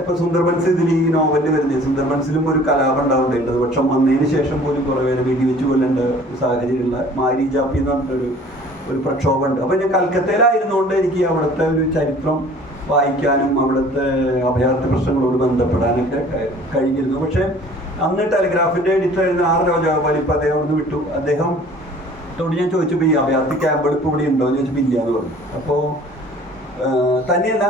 ഇപ്പൊ സുന്ദർബൻസ് ഇതിൽ ഈ നോവലിൽ വരുന്നത്, സുന്ദർബൻസിലും ഒരു കലാപം ഉണ്ടാവുന്നുണ്ട്. ഇടതുപക്ഷം വന്നതിന് ശേഷം പോലും കുറെ പേര് വെടിവെച്ച് കൊല്ലേണ്ട സാഹചര്യമുള്ള മാരി ജാപ്പി എന്ന് പറഞ്ഞിട്ടൊരു പ്രക്ഷോഭമുണ്ട്. അപ്പൊ ഞാൻ കൽക്കത്തയിലായിരുന്നുകൊണ്ട് എനിക്ക് അവിടുത്തെ ഒരു ചരിത്രം വായിക്കാനും അവിടുത്തെ അഭയാർത്ഥി പ്രശ്നങ്ങളോട് ബന്ധപ്പെടാനൊക്കെ കഴിഞ്ഞിരുന്നു. പക്ഷെ അന്ന് ടെലിഗ്രാഫിന്റെ എഡിറ്റർ ആയിരുന്ന R രാജഗോപാൽ, ഇപ്പൊ അദ്ദേഹം അവിടുന്ന് വിട്ടു. അദ്ദേഹം ഞാൻ ചോദിച്ചപ്പോൾ ഈ അഭയാർത്ഥി ക്യാമ്പുകൾ ഇപ്പോൾ ഇവിടെ ഉണ്ടോ എന്ന് ചോദിച്ചപ്പോൾ ഇല്ല എന്ന് പറഞ്ഞു. അപ്പോൾ തന്നെയല്ല,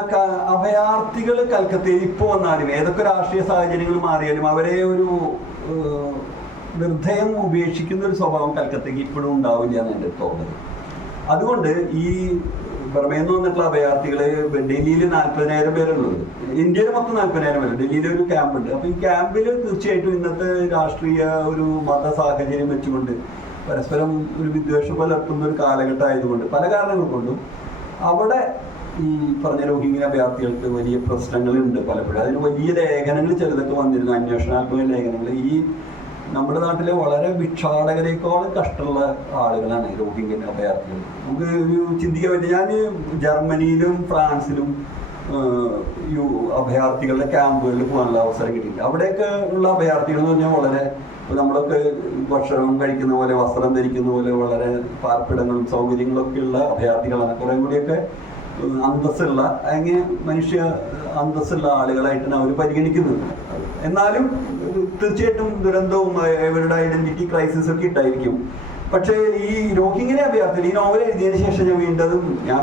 അഭയാർത്ഥികൾ കൽക്കത്തയിൽ ഇപ്പോൾ വന്നാലും ഏതൊക്കെ രാഷ്ട്രീയ സാഹചര്യങ്ങൾ മാറിയാലും അവരെ ഒരു നിർദ്ധയം ഉപേക്ഷിക്കുന്ന ഒരു സ്വഭാവം കൽക്കത്തയ്ക്ക് ഇപ്പോഴും ഉണ്ടാവില്ല എന്ന് എൻ്റെ തോന്നുന്നത്. അതുകൊണ്ട് ഈ ബർമയിൽ വന്നിട്ടുള്ള അഭയാർത്ഥികള് ഡൽഹിയിൽ 40,000 പേരുള്ളത്, ഇന്ത്യയിൽ മൊത്തം 40,000 പേര്, ഡൽഹിയിൽ ഒരു ക്യാമ്പുണ്ട്. അപ്പൊ ഈ ക്യാമ്പിൽ തീർച്ചയായിട്ടും ഇന്നത്തെ രാഷ്ട്രീയ ഒരു മത സാഹചര്യം വെച്ചുകൊണ്ട് പരസ്പരം ഒരു വിദ്വേഷം പുലർത്തുന്ന ഒരു കാലഘട്ടം ആയതുകൊണ്ട് പല കാരണങ്ങൾ കൊണ്ടും അവിടെ ഈ പറഞ്ഞ രോഹിംഗ്യ അഭയാർത്ഥികൾക്ക് വലിയ പ്രശ്നങ്ങളുണ്ട് പലപ്പോഴും. അതിന് വലിയ ലേഖനങ്ങൾ ചിലതൊക്കെ വന്നിരുന്നു, അന്വേഷണാത്മക ലേഖനങ്ങൾ. ഈ നമ്മുടെ നാട്ടിലെ വളരെ ഭിക്ഷാടകരെക്കാളും കഷ്ടമുള്ള ആളുകളാണ് രോഹിംഗ്യൻ അഭയാർത്ഥികൾ. നമുക്ക് ഒരു ചിന്തിക്കാൻ പറ്റും. ഞാൻ ജർമ്മനിയിലും ഫ്രാൻസിലും അഭയാർത്ഥികളുടെ ക്യാമ്പുകളിൽ പോകാനുള്ള അവസരം കിട്ടിയില്ല. അവിടെയൊക്കെ ഉള്ള അഭയാർത്ഥികൾ എന്ന് പറഞ്ഞാൽ വളരെ നമ്മളൊക്കെ ഭക്ഷണം കഴിക്കുന്ന പോലെ, വസ്ത്രം ധരിക്കുന്ന പോലെ വളരെ പാർപ്പിടങ്ങളും സൗകര്യങ്ങളൊക്കെ ഉള്ള അഭയാർത്ഥികളാണ്. കുറെ കൂടിയൊക്കെ അന്തസ്സുള്ള അങ്ങനെ മനുഷ്യ അന്തസ്സുള്ള ആളുകളായിട്ടാണ് അവർ പരിഗണിക്കുന്നത്. എന്നാലും തീർച്ചയായിട്ടും ദുരന്തവും ഇവരുടെ ഐഡന്റിറ്റി ക്രൈസിസ് ഒക്കെ ഉണ്ടായിരിക്കും. പക്ഷേ ഈ രോഹിംഗ്യൻ അഭയാർത്ഥികൾ ഈ നോവൽ എഴുതിയതിനു ശേഷം ഞാൻ വീണ്ടതും ഞാൻ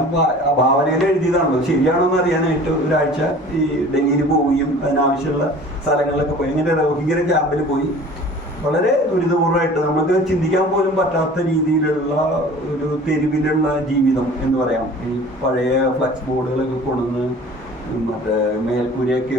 ഭാവനയിൽ എഴുതിയതാണല്ലോ, ശരിയാണോ എന്ന് അറിയാനായിട്ട് ഒരാഴ്ച ഈ ഡൽഹിയിൽ പോവുകയും അതിനാവശ്യമുള്ള സ്ഥലങ്ങളിലൊക്കെ പോയി. അങ്ങനെ രോഹിംഗ്യൻ ക്യാമ്പിൽ പോയി വളരെ ദുരിതപൂർവ്വമായിട്ട് നമുക്ക് ചിന്തിക്കാൻ പോലും പറ്റാത്ത രീതിയിലുള്ള ഒരു തെരുവിലുള്ള ജീവിതം എന്ന് പറയാം. ഈ പഴയ ഫ്ലക്സ് ബോർഡുകളൊക്കെ കൊണ്ടുവന്ന് മറ്റേ മേൽക്കൂരയൊക്കെ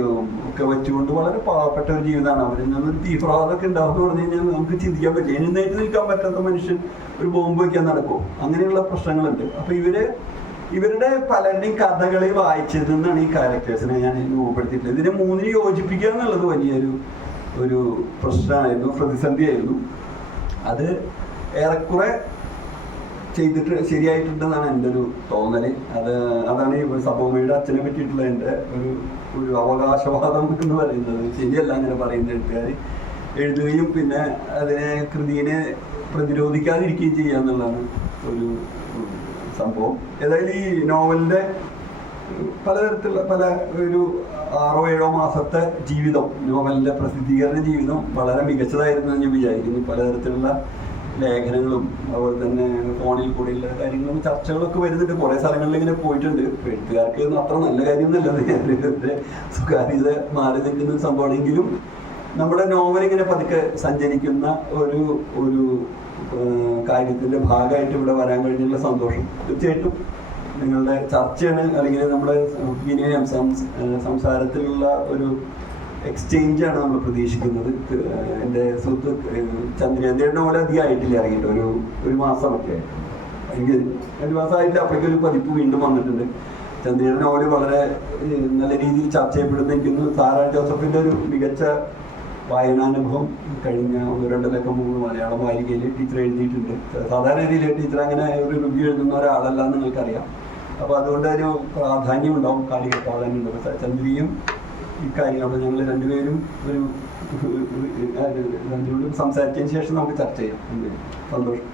ഒക്കെ വെച്ചുകൊണ്ട് വളരെ പാവപ്പെട്ട ഒരു ജീവിതമാണ്. അവരിൽ നിന്നൊരു തീവ്രവാദമൊക്കെ ഉണ്ടാവുമെന്ന് പറഞ്ഞു കഴിഞ്ഞാൽ നമുക്ക് ചിന്തിക്കാൻ പറ്റില്ല. എഴുന്നേറ്റ് നിൽക്കാൻ പറ്റാത്ത മനുഷ്യൻ ഒരു ബോംബ് വയ്ക്കാൻ നടക്കും. അങ്ങനെയുള്ള പ്രശ്നങ്ങളുണ്ട്. അപ്പൊ ഇവരുടെ പലരുടെയും കഥകളെ വായിച്ചതിൽ നിന്നാണ് ഈ ക്യാരക്ടേഴ്സിനെ ഞാൻ രൂപപ്പെടുത്തിയിട്ടുള്ളത്. ഇതിനെ മൂന്നിനെ യോജിപ്പിക്കുക എന്നുള്ളത് വലിയൊരു പ്രശ്നമായിരുന്നു, പ്രതിസന്ധിയായിരുന്നു. അത് ഏറെക്കുറെ ചെയ്തിട്ട് ശരിയായിട്ടുണ്ടെന്നാണ് എൻ്റെ ഒരു തോന്നൽ. അതാണ് ഈ സബോമയുടെ അച്ഛനെ പറ്റിയിട്ടുള്ള എൻ്റെ ഒരു അവകാശവാദം എന്ന് പറയുന്നത്. ശരിയല്ല അങ്ങനെ പറയുന്ന എഴുത്തുകാർ എഴുതുകയും പിന്നെ അതിനെ കൃതിയെ പ്രതിരോധിക്കാതിരിക്കുകയും ചെയ്യുക എന്നുള്ളതാണ് ഒരു സംഭവം. ഏതായാലും ഈ നോവലിൻ്റെ പലതരത്തിലുള്ള ഒരു 6-7 മാസത്തെ ജീവിതം, നോവലിൻ്റെ പ്രസിദ്ധീകരണ ജീവിതം വളരെ മികച്ചതായിരുന്നു എന്ന് ഞാൻ വിചാരിക്കുന്നു. പലതരത്തിലുള്ള ലേഖനങ്ങളും അതുപോലെ തന്നെ ഫോണിൽ കൂടെയുള്ള കാര്യങ്ങളും ചർച്ചകളൊക്കെ വരുന്നുണ്ട്. കുറേ സ്ഥലങ്ങളിൽ ഇങ്ങനെ പോയിട്ടുണ്ട്. എഴുത്തുകാർക്ക് അത്ര നല്ല കാര്യമൊന്നുമല്ല, സ്വകാര്യത മാറി നിൽക്കുന്ന സംഭവമാണെങ്കിലും നമ്മുടെ നോവൽ ഇങ്ങനെ പതുക്കെ സഞ്ചരിക്കുന്ന ഒരു കാര്യത്തിൻ്റെ ഭാഗമായിട്ട് ഇവിടെ വരാൻ കഴിഞ്ഞുള്ള സന്തോഷം. തീർച്ചയായിട്ടും നിങ്ങളുടെ ചർച്ചയാണ് അല്ലെങ്കിൽ നമ്മുടെ വിനയം സംസാരത്തിലുള്ള ഒരു എക്സ്ചേഞ്ചാണ് നമ്മൾ പ്രതീക്ഷിക്കുന്നത്. എൻ്റെ സുഹൃത്ത് ചന്ദ്രേന്ദ്രയുടെ പോലെ അധികം ആയിട്ടില്ല, ഇറങ്ങിയിട്ട് ഒരു മാസമൊക്കെ എനിക്ക് 2 മാസമായിട്ടില്ല. അപ്പോഴേക്കും ഒരു പതിപ്പ് വീണ്ടും വന്നിട്ടുണ്ട്. ചന്ദ്രയുടെ നോവല് വളരെ നല്ല രീതിയിൽ ചർച്ച ചെയ്യപ്പെടുന്ന എനിക്കൊന്ന് സാറാ ജോസഫിൻ്റെ ഒരു മികച്ച വായനാനുഭവം കഴിഞ്ഞ 1-2 മുമ്പ് മലയാളം വാരികയിൽ ടീച്ചർ എഴുതിയിട്ടുണ്ട്. സാധാരണ രീതിയിൽ ടീച്ചർ അങ്ങനെ ഒരു റിവ്യൂ എഴുതുന്ന ഒരാളല്ല എന്ന് നിങ്ങൾക്കറിയാം. അപ്പോൾ അതുകൊണ്ട് ഒരു പ്രാധാന്യം ഉണ്ടാവും, കാലിക പ്രാധാന്യം ഉണ്ടാവും. ചന്ദ്രിയും ഇക്കാര്യങ്ങൾ അപ്പോൾ ഞങ്ങൾ രണ്ടുപേരും രണ്ടുപേരും സംസാരിച്ചതിന് ശേഷം നമുക്ക് ചർച്ച ചെയ്യാം. സന്തോഷം.